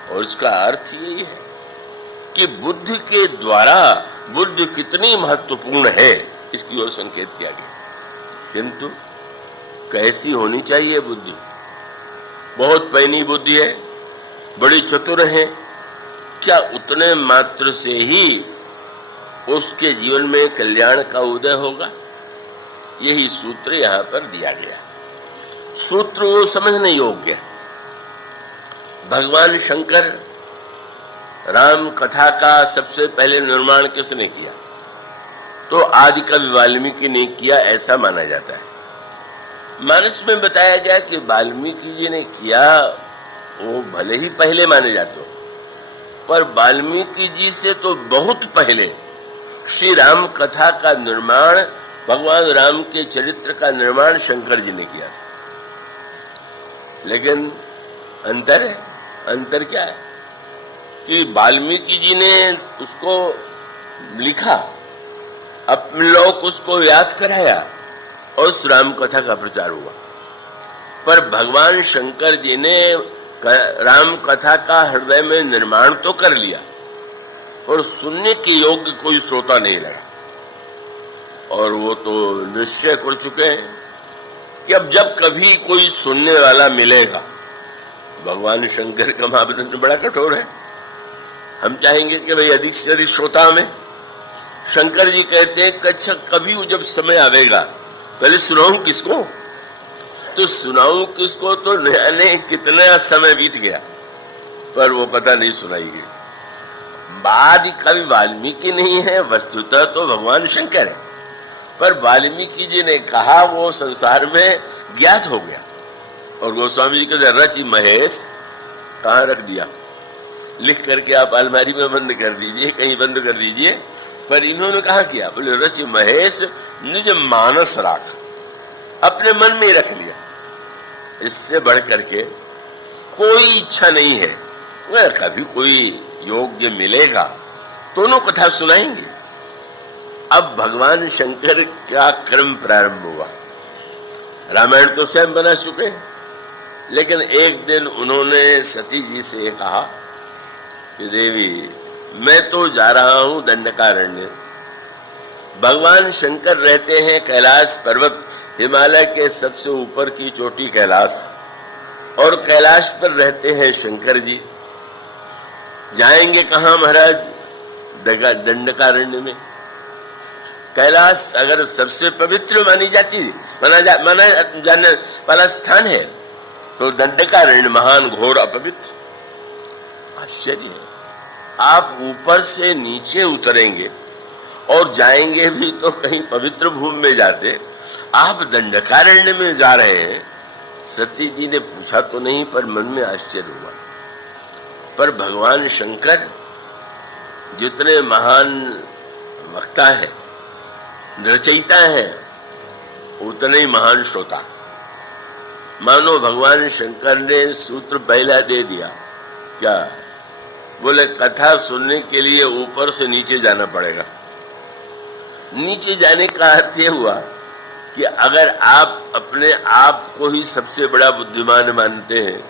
और इसका अर्थ यही है कि बुद्धि के द्वारा बुद्धि कितनी महत्वपूर्ण है, इसकी ओर संकेत किया गया। किंतु कैसी होनी चाहिए बुद्धि? बहुत पैनी बुद्धि है, बड़ी चतुर है, क्या उतने मात्र से ही उसके जीवन में कल्याण का उदय होगा? यही सूत्र यहां पर दिया गया। सूत्र वो समझने योग्य है। भगवान शंकर राम कथा का सबसे पहले निर्माण किसने किया? तो आदि कवि वाल्मीकि ने किया, ऐसा माना जाता है। मानस में बताया गया कि वाल्मीकि जी ने किया, वो भले ही पहले माने जाते हो, पर वाल्मीकि जी से तो बहुत पहले श्री राम कथा का निर्माण, भगवान राम के चरित्र का निर्माण शंकर जी ने किया था। लेकिन अंतर है। अंतर क्या है कि वाल्मीकि जी ने उसको लिखा, अपने लोग उसको याद कराया और उस राम कथा का प्रचार हुआ। पर भगवान शंकर जी ने राम कथा का हृदय में निर्माण तो कर लिया, और सुनने के योग्य कोई श्रोता नहीं लगा। और वो तो निश्चय कर चुके हैं कि अब जब कभी कोई सुनने वाला मिलेगा, भगवान शंकर का मापदंड बड़ा कठोर है। हम चाहेंगे कि भाई अधिक से अधिक श्रोता में। शंकर जी कहते हैं कि अच्छा कभी जब समय आवेगा पहले सुनाऊं किसको? तो सुनाऊं किसको तो न जाने कितना समय बीत गया, पर वो पता नहीं सुनाई गई। बाद कवि वाल्मीकि नहीं है, वस्तुतः तो भगवान शंकर है, पर वाल्मीकि जी ने कहा वो संसार में ज्ञात हो गया। और गोस्वामी जी कहते रचि महेश कहाँ रख दिया? लिख करके आप अलमारी में बंद कर दीजिए, कहीं बंद कर दीजिए। पर इन्होंने कहा किया? बोले रचि महेश निज मानस राख, अपने मन में रख लिया। इससे बढ़ करके कोई इच्छा नहीं है। कभी कोई योग्य मिलेगा दोनों कथा सुनाएंगे। अब भगवान शंकर का क्रम प्रारंभ हुआ। रामायण तो स्वयं बना चुके हैं, लेकिन एक दिन उन्होंने सती जी से कहा कि देवी, मैं तो जा रहा हूं दंडकारण्य। भगवान शंकर रहते हैं कैलाश पर्वत, हिमालय के सबसे ऊपर की चोटी कैलाश, और कैलाश पर रहते हैं शंकर जी। जाएंगे कहां महाराज? दंडकारण्य में। कैलाश अगर सबसे पवित्र माना जाने वाला स्थान है, तो दंडकारण्य महान घोर अपवित्र। आश्चर्य है, आप ऊपर से नीचे उतरेंगे और जाएंगे भी तो कहीं पवित्र भूमि में जाते, आप दंडकारण्य में जा रहे हैं। सती जी ने पूछा तो नहीं, पर मन में आश्चर्य हुआ। पर भगवान शंकर जितने महान वक्ता है, रचयिता है, उतने ही महान श्रोता। मानो भगवान शंकर ने सूत्र पहला दे दिया। क्या बोले? कथा सुनने के लिए ऊपर से नीचे जाना पड़ेगा। नीचे जाने का अर्थ यह हुआ कि अगर आप अपने आप को ही सबसे बड़ा बुद्धिमान मानते हैं,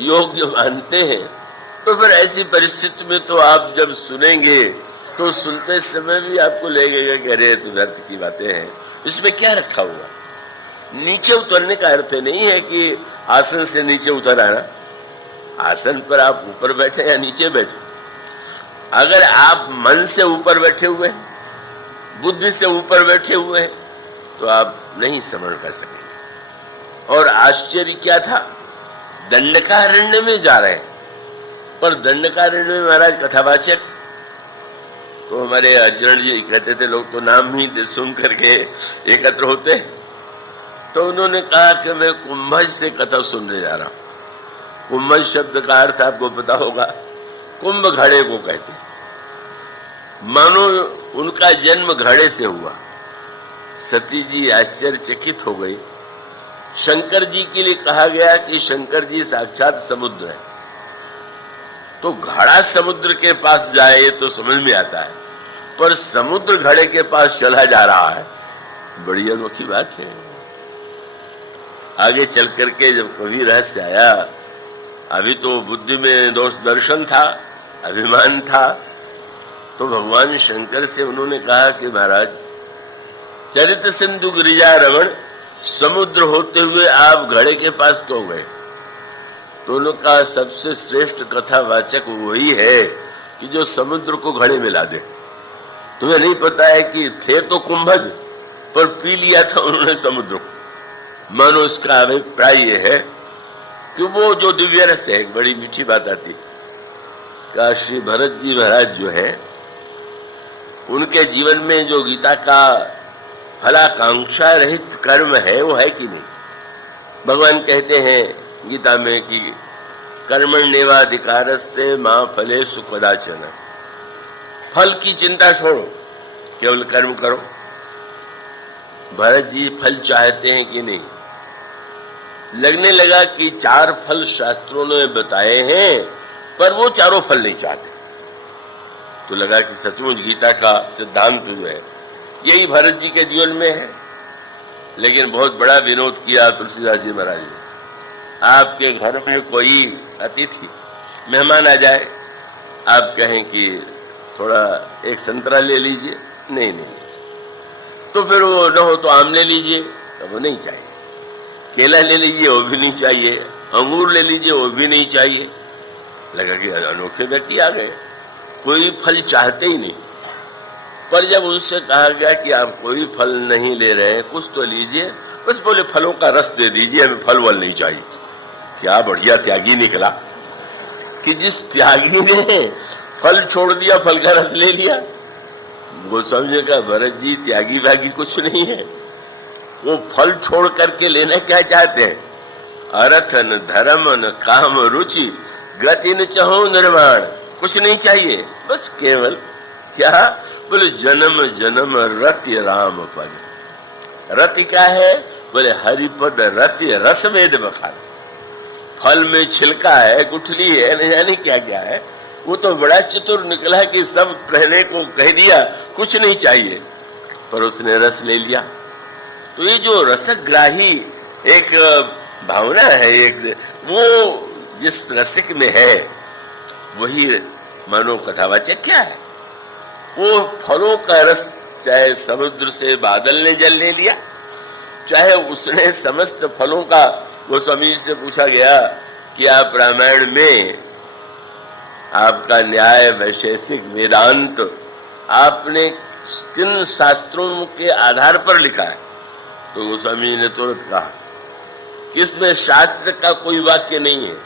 योग्य मानते हैं, तो फिर ऐसी परिस्थिति में तो आप जब सुनेंगे तो सुनते समय भी आपको लगेगा कि अरे तो व्यर्थ की बातें हैं, इसमें क्या रखा हुआ। नीचे उतरने का अर्थ नहीं है कि आसन से नीचे उतर आना। आसन पर आप ऊपर बैठे या नीचे बैठे, अगर आप मन से ऊपर बैठे हुए हैं, बुद्धि से ऊपर बैठे हुए हैं, तो आप नहीं समझ कर सकते। और आश्चर्य क्या था, दंडकारण्य में जा रहे हैं, पर दंडकारण्य में महाराज कथावाचक, तो हमारे अर्चरण जी कहते थे लोग तो नाम ही सुन करके एकत्र होते। तो उन्होंने कहा कि मैं कुंभज से कथा सुनने जा रहा हूं। कुंभज शब्द का अर्थ आपको पता होगा, कुंभ घड़े को कहते, मानो उनका जन्म घड़े से हुआ। सती जी आश्चर्यचकित हो गई। शंकर जी के लिए कहा गया कि शंकर जी साक्षात समुद्र है, तो घड़ा समुद्र के पास जाए ये तो समझ में आता है, पर समुद्र घड़े के पास चला जा रहा है, बड़ी अनोखी बात है। आगे चल करके जब कभी रहस्य आया, अभी तो बुद्धि में दोष दर्शन था, अभिमान था, तो भगवान शंकर से उन्होंने कहा कि महाराज, चरित सिंधु गिरिजा रमण, समुद्र होते हुए आप घड़े के पास क्यों गए? दोनों का सबसे श्रेष्ठ कथावाचक वही है कि जो समुद्र को घड़े में ला दे। तुम्हें नहीं पता है कि थे तो कुंभज, पर पी लिया था उन्होंने समुद्र को। मानो इसका अभिप्राय यह है कि वो जो दिव्य रस है, एक बड़ी मीठी बात आती का श्री भरत जी महाराज जो है, उनके जीवन में जो गीता का फलाकांक्षा रहित कर्म है वो है कि नहीं? भगवान कहते हैं गीता में कि कर्मण्येवाधिकारस्ते मां फलेषु कदाचन, फल की चिंता छोड़ो, केवल कर्म करो। भरत जी फल चाहते हैं कि नहीं? लगने लगा कि 4 फल शास्त्रों ने बताए हैं, पर वो चारों फल नहीं चाहते। तो लगा कि सचमुच गीता का सिद्धांत जो है यही भरत जी के जीवन में है। लेकिन बहुत बड़ा विनोद किया तुलसीदास जी महाराज ने। आपके घर में कोई अतिथि मेहमान आ जाए, आप कहें कि थोड़ा एक संतरा ले लीजिए, नहीं, तो फिर वो न हो तो आम ले लीजिए, तो वो नहीं चाहिए। केला ले लीजिए, वो भी नहीं चाहिए। अंगूर ले लीजिए, वो भी नहीं चाहिए। लगा कि अनोखे व्यक्ति आ गए, कोई फल चाहते ही नहीं। पर जब उनसे कहा गया कि आप कोई फल नहीं ले रहे हैं, कुछ तो लीजिए, बस बोले फलों का रस दे दीजिए, हमें फल वल नहीं चाहिए। क्या बढ़िया त्यागी निकला कि जिस त्यागी ने फल छोड़ दिया, फल का रस ले लिया। गोस्वामी जी का भरत जी त्यागी भागी कुछ नहीं है, वो फल छोड़ करके लेना क्या चाहते हैं? अर्थ न धर्म न काम रुचि गति न चाहो निर्माण, कुछ नहीं चाहिए, बस केवल क्या बोले जन्म जन्म रत्य राम पद। रति क्या है? बोले हरिपद रत्य रस वेद बखान। फल में छिलका है, गुठली है, नहीं जाने क्या क्या है। वो तो बड़ा चतुर निकला कि सब कहने को कह दिया, कुछ नहीं चाहिए, पर उसने रस ले लिया। तो ये जो रसग्राही एक भावना है, एक वो जिस रसिक में है वही मानो कथावाचक क्या है। वो फलों का रस, चाहे समुद्र से बादल ने जल ले लिया, चाहे उसने समस्त फलों का, गोस्वामी जी से पूछा गया कि आप रामायण में आपका न्याय, वैशेषिक, वेदांत आपने किन शास्त्रों के आधार पर लिखा है? तो गोस्वामी जी ने तुरंत कहा कि इसमें शास्त्र का कोई वाक्य नहीं है।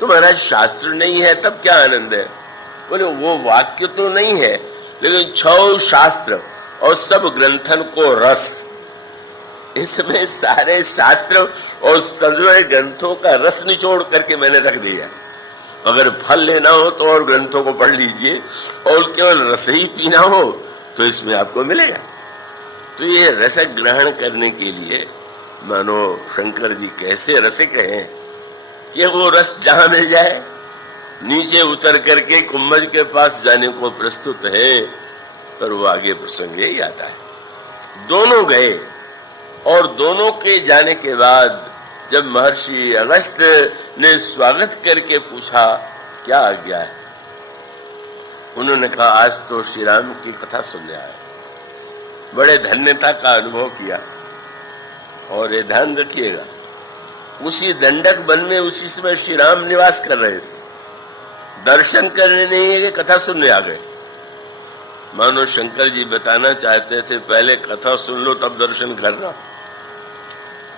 तो महाराज शास्त्र नहीं है तब क्या आनंद है? बोले वो वाक्य तो नहीं है, लेकिन 6 शास्त्र और सब ग्रंथन को रस, इसमें सारे शास्त्र और सजोए ग्रंथों का रस निचोड़ करके मैंने रख दिया। अगर फल लेना हो तो और ग्रंथों को पढ़ लीजिए, और केवल रस ही पीना हो तो इसमें आपको मिलेगा। तो ये रस ग्रहण करने के लिए मानो शंकर जी कैसे रसिक हैं कि वो रस जहां मिल जाए नीचे उतर करके कुंभज के पास जाने को प्रस्तुत है। पर वो आगे प्रसंग यही आता है। दोनों गए और दोनों के जाने के बाद जब महर्षि अगस्त ने स्वागत करके पूछा क्या आज्ञा है, उन्होंने कहा आज तो श्री राम की कथा सुनने आए, बड़े धन्यता का अनुभव किया। और ये ध्यान रखिएगा, उसी दंडक वन में उसी समय श्री राम निवास कर रहे थे। दर्शन करने नहीं है कि कथा सुनने आ गए। मानो शंकर जी बताना चाहते थे पहले कथा सुन लो तब दर्शन करना।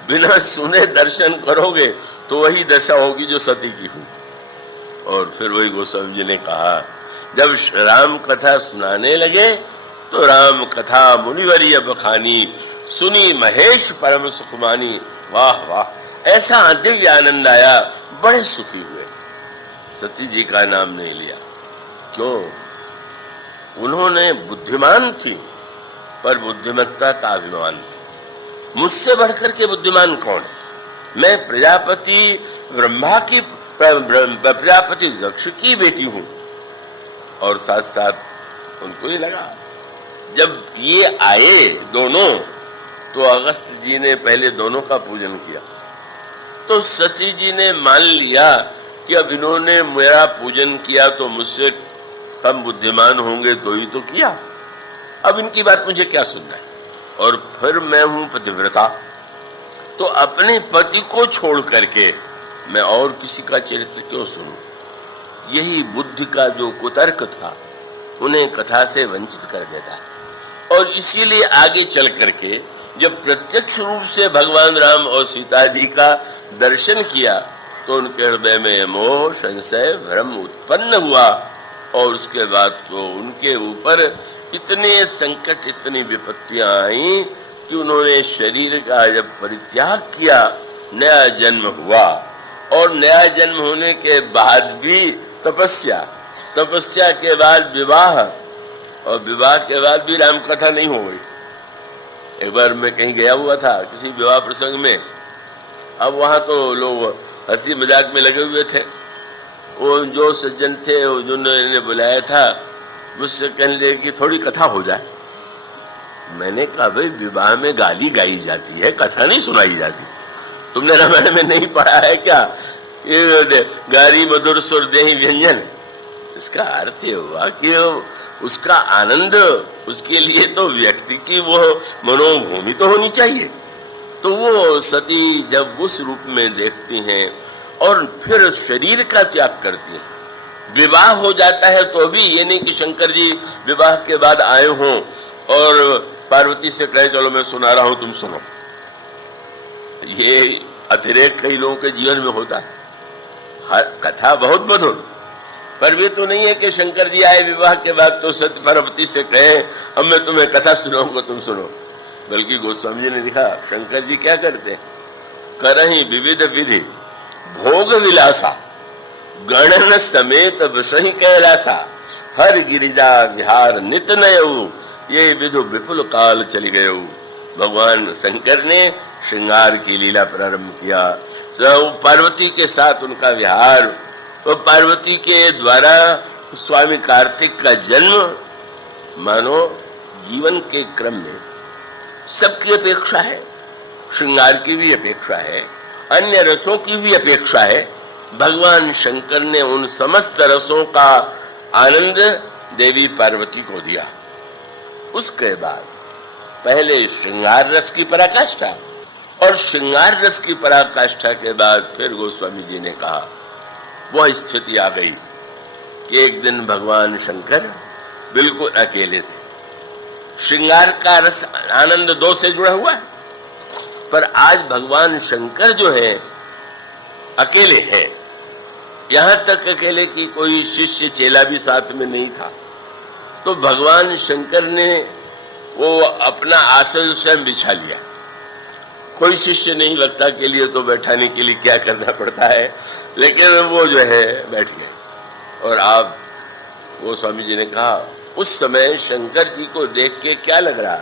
बिना सुने दर्शन करोगे तो वही दशा होगी जो सती की हुई। और फिर वही गोस्वामी जी ने कहा जब राम कथा सुनाने लगे तो राम कथा मुनिवरीय बखानी, सुनी महेश परम सुखमानी। वाह वाह, ऐसा दिव्य आनंद आया, बड़े सुखी हुए। सती जी का नाम नहीं लिया, क्यों? उन्होंने बुद्धिमान थी पर बुद्धिमत्ता का अभिमान था। मुझसे बढ़कर के बुद्धिमान कौन है? मैं प्रजापति ब्रह्मा की, प्रजापति दक्ष की बेटी हूं। और साथ साथ उनको ही लगा जब ये आए दोनों तो अगस्त जी ने पहले दोनों का पूजन किया। तो सती जी ने मान लिया कि अब इन्होंने मेरा पूजन किया तो मुझसे कम बुद्धिमान होंगे तो ही तो किया, अब इनकी बात मुझे क्या सुनना है। और फिर मैं हूं पतिव्रता, तो अपने पति को छोड़ करके मैं और किसी का चरित्र क्यों सुनूं? यही बुद्धि का जो कुतर्क था उन्हें कथा से वंचित कर देता है। और इसीलिए आगे चल करके जब प्रत्यक्ष रूप से भगवान राम और सीता जी का दर्शन किया तो उनके हृदय में मोह, संशय, भ्रम उत्पन्न हुआ। और उसके बाद तो उनके ऊपर इतने संकट, इतनी विपत्तियां आई कि उन्होंने शरीर का जब परित्याग किया नया जन्म हुआ। और नया जन्म होने के बाद भी तपस्या, तपस्या के बाद विवाह, और विवाह के बाद भी राम कथा नहीं हो गई। एक बार मैं कहीं गया हुआ था किसी विवाह प्रसंग में, अब वहां तो लोग हंसी मजाक में लगे हुए थे। वो जो सज्जन थे जिन्होंने बुलाया था मुझसे कहने लगे कि थोड़ी कथा हो जाए। मैंने कहा भाई विवाह में गाली गाई जाती है, कथा नहीं सुनाई जाती। तुमने रामायण में नहीं पढ़ा है क्या? ये गारी मधुर सुर देहि व्यंजन, इसका अर्थ ये हुआ कि उसका आनंद, उसके लिए तो व्यक्ति की वो मनोभूमि तो होनी चाहिए। तो वो सती जब उस रूप में देखती हैं और फिर शरीर का त्याग करती हैं, विवाह हो जाता है तो भी ये नहीं कि शंकर जी विवाह के बाद आए हों और पार्वती से कहे चलो मैं सुना रहा हूं तुम सुनो। ये अतिरेक कई लोगों के जीवन में होता है। हर कथा बहुत मधुर, पर वे तो नहीं है कि शंकर जी आए विवाह के बाद तो सत्य पार्वती से कहे अब मैं तुम्हें कथा सुनाऊंगा तुम सुनो। बल्कि गोस्वामी जी ने लिखा शंकर जी क्या करते हैं, करहि विविध विधि भोग विलासा, गणन समेत बसहि कैलासा, हर गिरिजा विहार नित नयऊ, ये विधु विपुल काल चली गयऊ। भगवान शंकर ने श्रृंगार की लीला प्रारंभ किया, पार्वती के साथ उनका विहार, तो पार्वती के द्वारा स्वामी कार्तिक का जन्म। मानो जीवन के क्रम में सबकी अपेक्षा है श्रृंगार की भी अपेक्षा है, अन्य रसों की भी अपेक्षा है। भगवान शंकर ने उन समस्त रसों का आनंद देवी पार्वती को दिया। उसके बाद पहले श्रृंगार रस की पराकाष्ठा, और श्रृंगार रस की पराकाष्ठा के बाद फिर गोस्वामी जी ने कहा वह स्थिति आ गई कि एक दिन भगवान शंकर बिल्कुल अकेले थे। श्रृंगार का रस आनंद दो से जुड़ा हुआ है, पर आज भगवान शंकर जो है अकेले हैं। यहां तक अकेले कि कोई शिष्य चेला भी साथ में नहीं था। तो भगवान शंकर ने वो अपना आसन स्वयं बिछा लिया। कोई शिष्य नहीं, वक्ता के लिए तो बैठाने के लिए क्या करना पड़ता है, लेकिन वो जो है बैठ गए। और आप वो स्वामी जी ने कहा उस समय शंकर जी को देख के क्या लग रहा,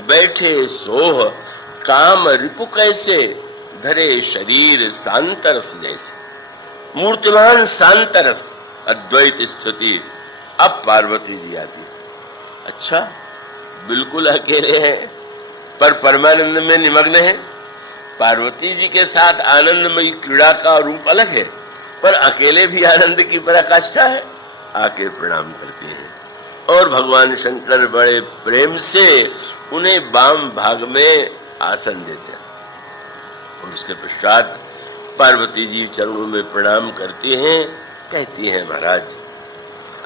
बैठे सोह काम रिपु कैसे, धरे शरीर सांतरस जैसे। मूर्तिमान सांतरस अद्वैत स्थिति। अब पार्वती जी आती। अच्छा, बिल्कुल अकेले हैं पर परमानंद में निमग्न है। पार्वती जी के साथ आनंदमयी क्रीड़ा का रूप अलग है, पर अकेले भी आनंद की पराकाष्ठा है। आके प्रणाम करती हैं और भगवान शंकर बड़े प्रेम से उन्हें वाम भाग में आसन देते हैं। और उसके पश्चात पार्वती जी चरणों में प्रणाम करती हैं, कहती हैं महाराज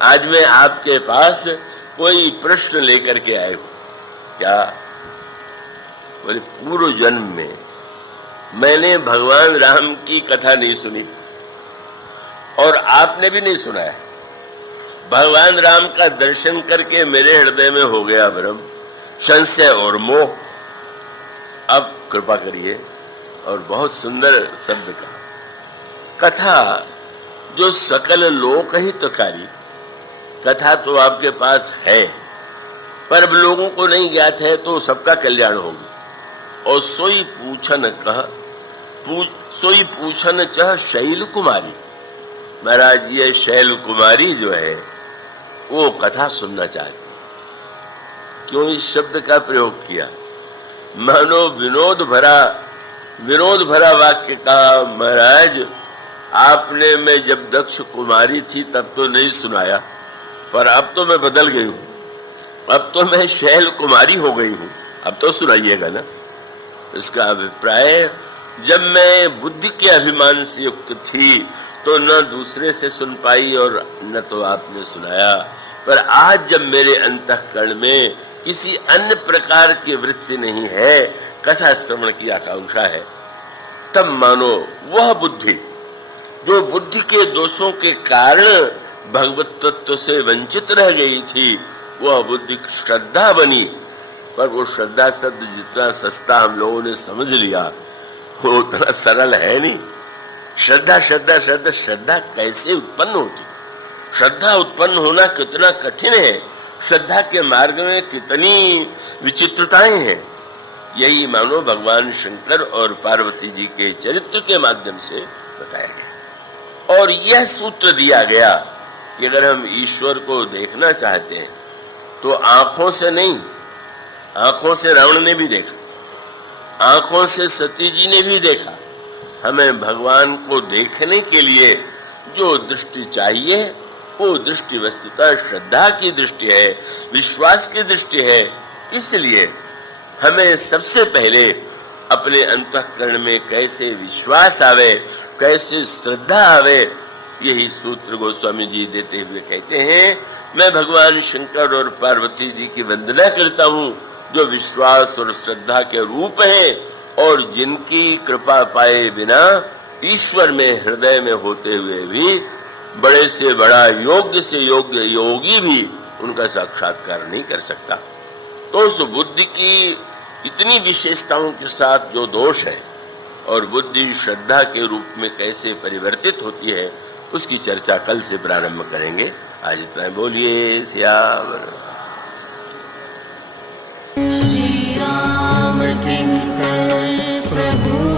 आज मैं आपके पास कोई प्रश्न लेकर के आए हूं। क्या? बोले पूर्व जन्म में मैंने भगवान राम की कथा नहीं सुनी और आपने भी नहीं सुनाया। भगवान राम का दर्शन करके मेरे हृदय में हो गया भ्रम, संशय और मोह। अब कृपा करिए। और बहुत सुंदर शब्द का कथा जो सकल लोक हितकारी कथा तो आपके पास है, पर अब लोगों को नहीं ज्ञात है तो सबका कल्याण होगी। और सोई पूछन चह शैल कुमारी। महाराज ये शैल कुमारी जो है वो कथा सुनना चाहती है। क्यों इस शब्द का प्रयोग किया? मानो विनोद भरा वाक्य का। महाराज आपने मैं जब दक्ष कुमारी थी तब तो नहीं सुनाया, पर अब तो मैं बदल गई हूं, अब तो मैं शैल कुमारी हो गई हूं, अब तो सुनाइएगा ना। इसका अभिप्राय जब मैं बुद्धि के अभिमान से युक्त थी तो न दूसरे से सुन पाई और न तो आपने सुनाया, पर आज जब मेरे अंतःकरण में किसी अन्य प्रकार की वृत्ति नहीं है, कथा श्रवण की आकांक्षा है, तब मानो वह बुद्धि जो बुद्धि के दोषों के कारण भगवत तत्व से वंचित रह गई थी, वह बुद्धि श्रद्धा बनी। पर वो श्रद्धा शब्द जितना सस्ता हम लोगों ने समझ लिया वो उतना सरल है नहीं। श्रद्धा श्रद्धा श्रद्धा श्रद्धा कैसे उत्पन्न होती, श्रद्धा उत्पन्न होना कितना कठिन है, श्रद्धा के मार्ग में कितनी विचित्रताएं हैं। यही मानो भगवान शंकर और पार्वती जी के चरित्र के माध्यम से बताया गया। और यह सूत्र दिया गया कि अगर हम ईश्वर को देखना चाहते हैं तो आंखों से नहीं, आंखों से रावण ने भी देखा, आंखों से सती जी ने भी देखा। हमें भगवान को देखने के लिए जो दृष्टि चाहिए वो दृष्टि वस्तुतः श्रद्धा की दृष्टि है, विश्वास की दृष्टि है। इसलिए हमें सबसे पहले अपने अंतःकरण में कैसे विश्वास आवे, कैसे श्रद्धा आवे, यही सूत्र गोस्वामी जी देते हुए कहते हैं मैं भगवान शंकर और पार्वती जी की वंदना करता हूँ जो विश्वास और श्रद्धा के रूप हैं और जिनकी कृपा पाए बिना ईश्वर में हृदय में होते हुए भी बड़े से बड़ा योग्य से योग्य योगी भी उनका साक्षात्कार नहीं कर सकता। तो उस बुद्धि की इतनी विशेषताओं के साथ जो दोष है और बुद्धि श्रद्धा के रूप में कैसे परिवर्तित होती है उसकी चर्चा कल से प्रारंभ करेंगे। आज इतना बोलिए सियावर श्री राम किंकर प्रभु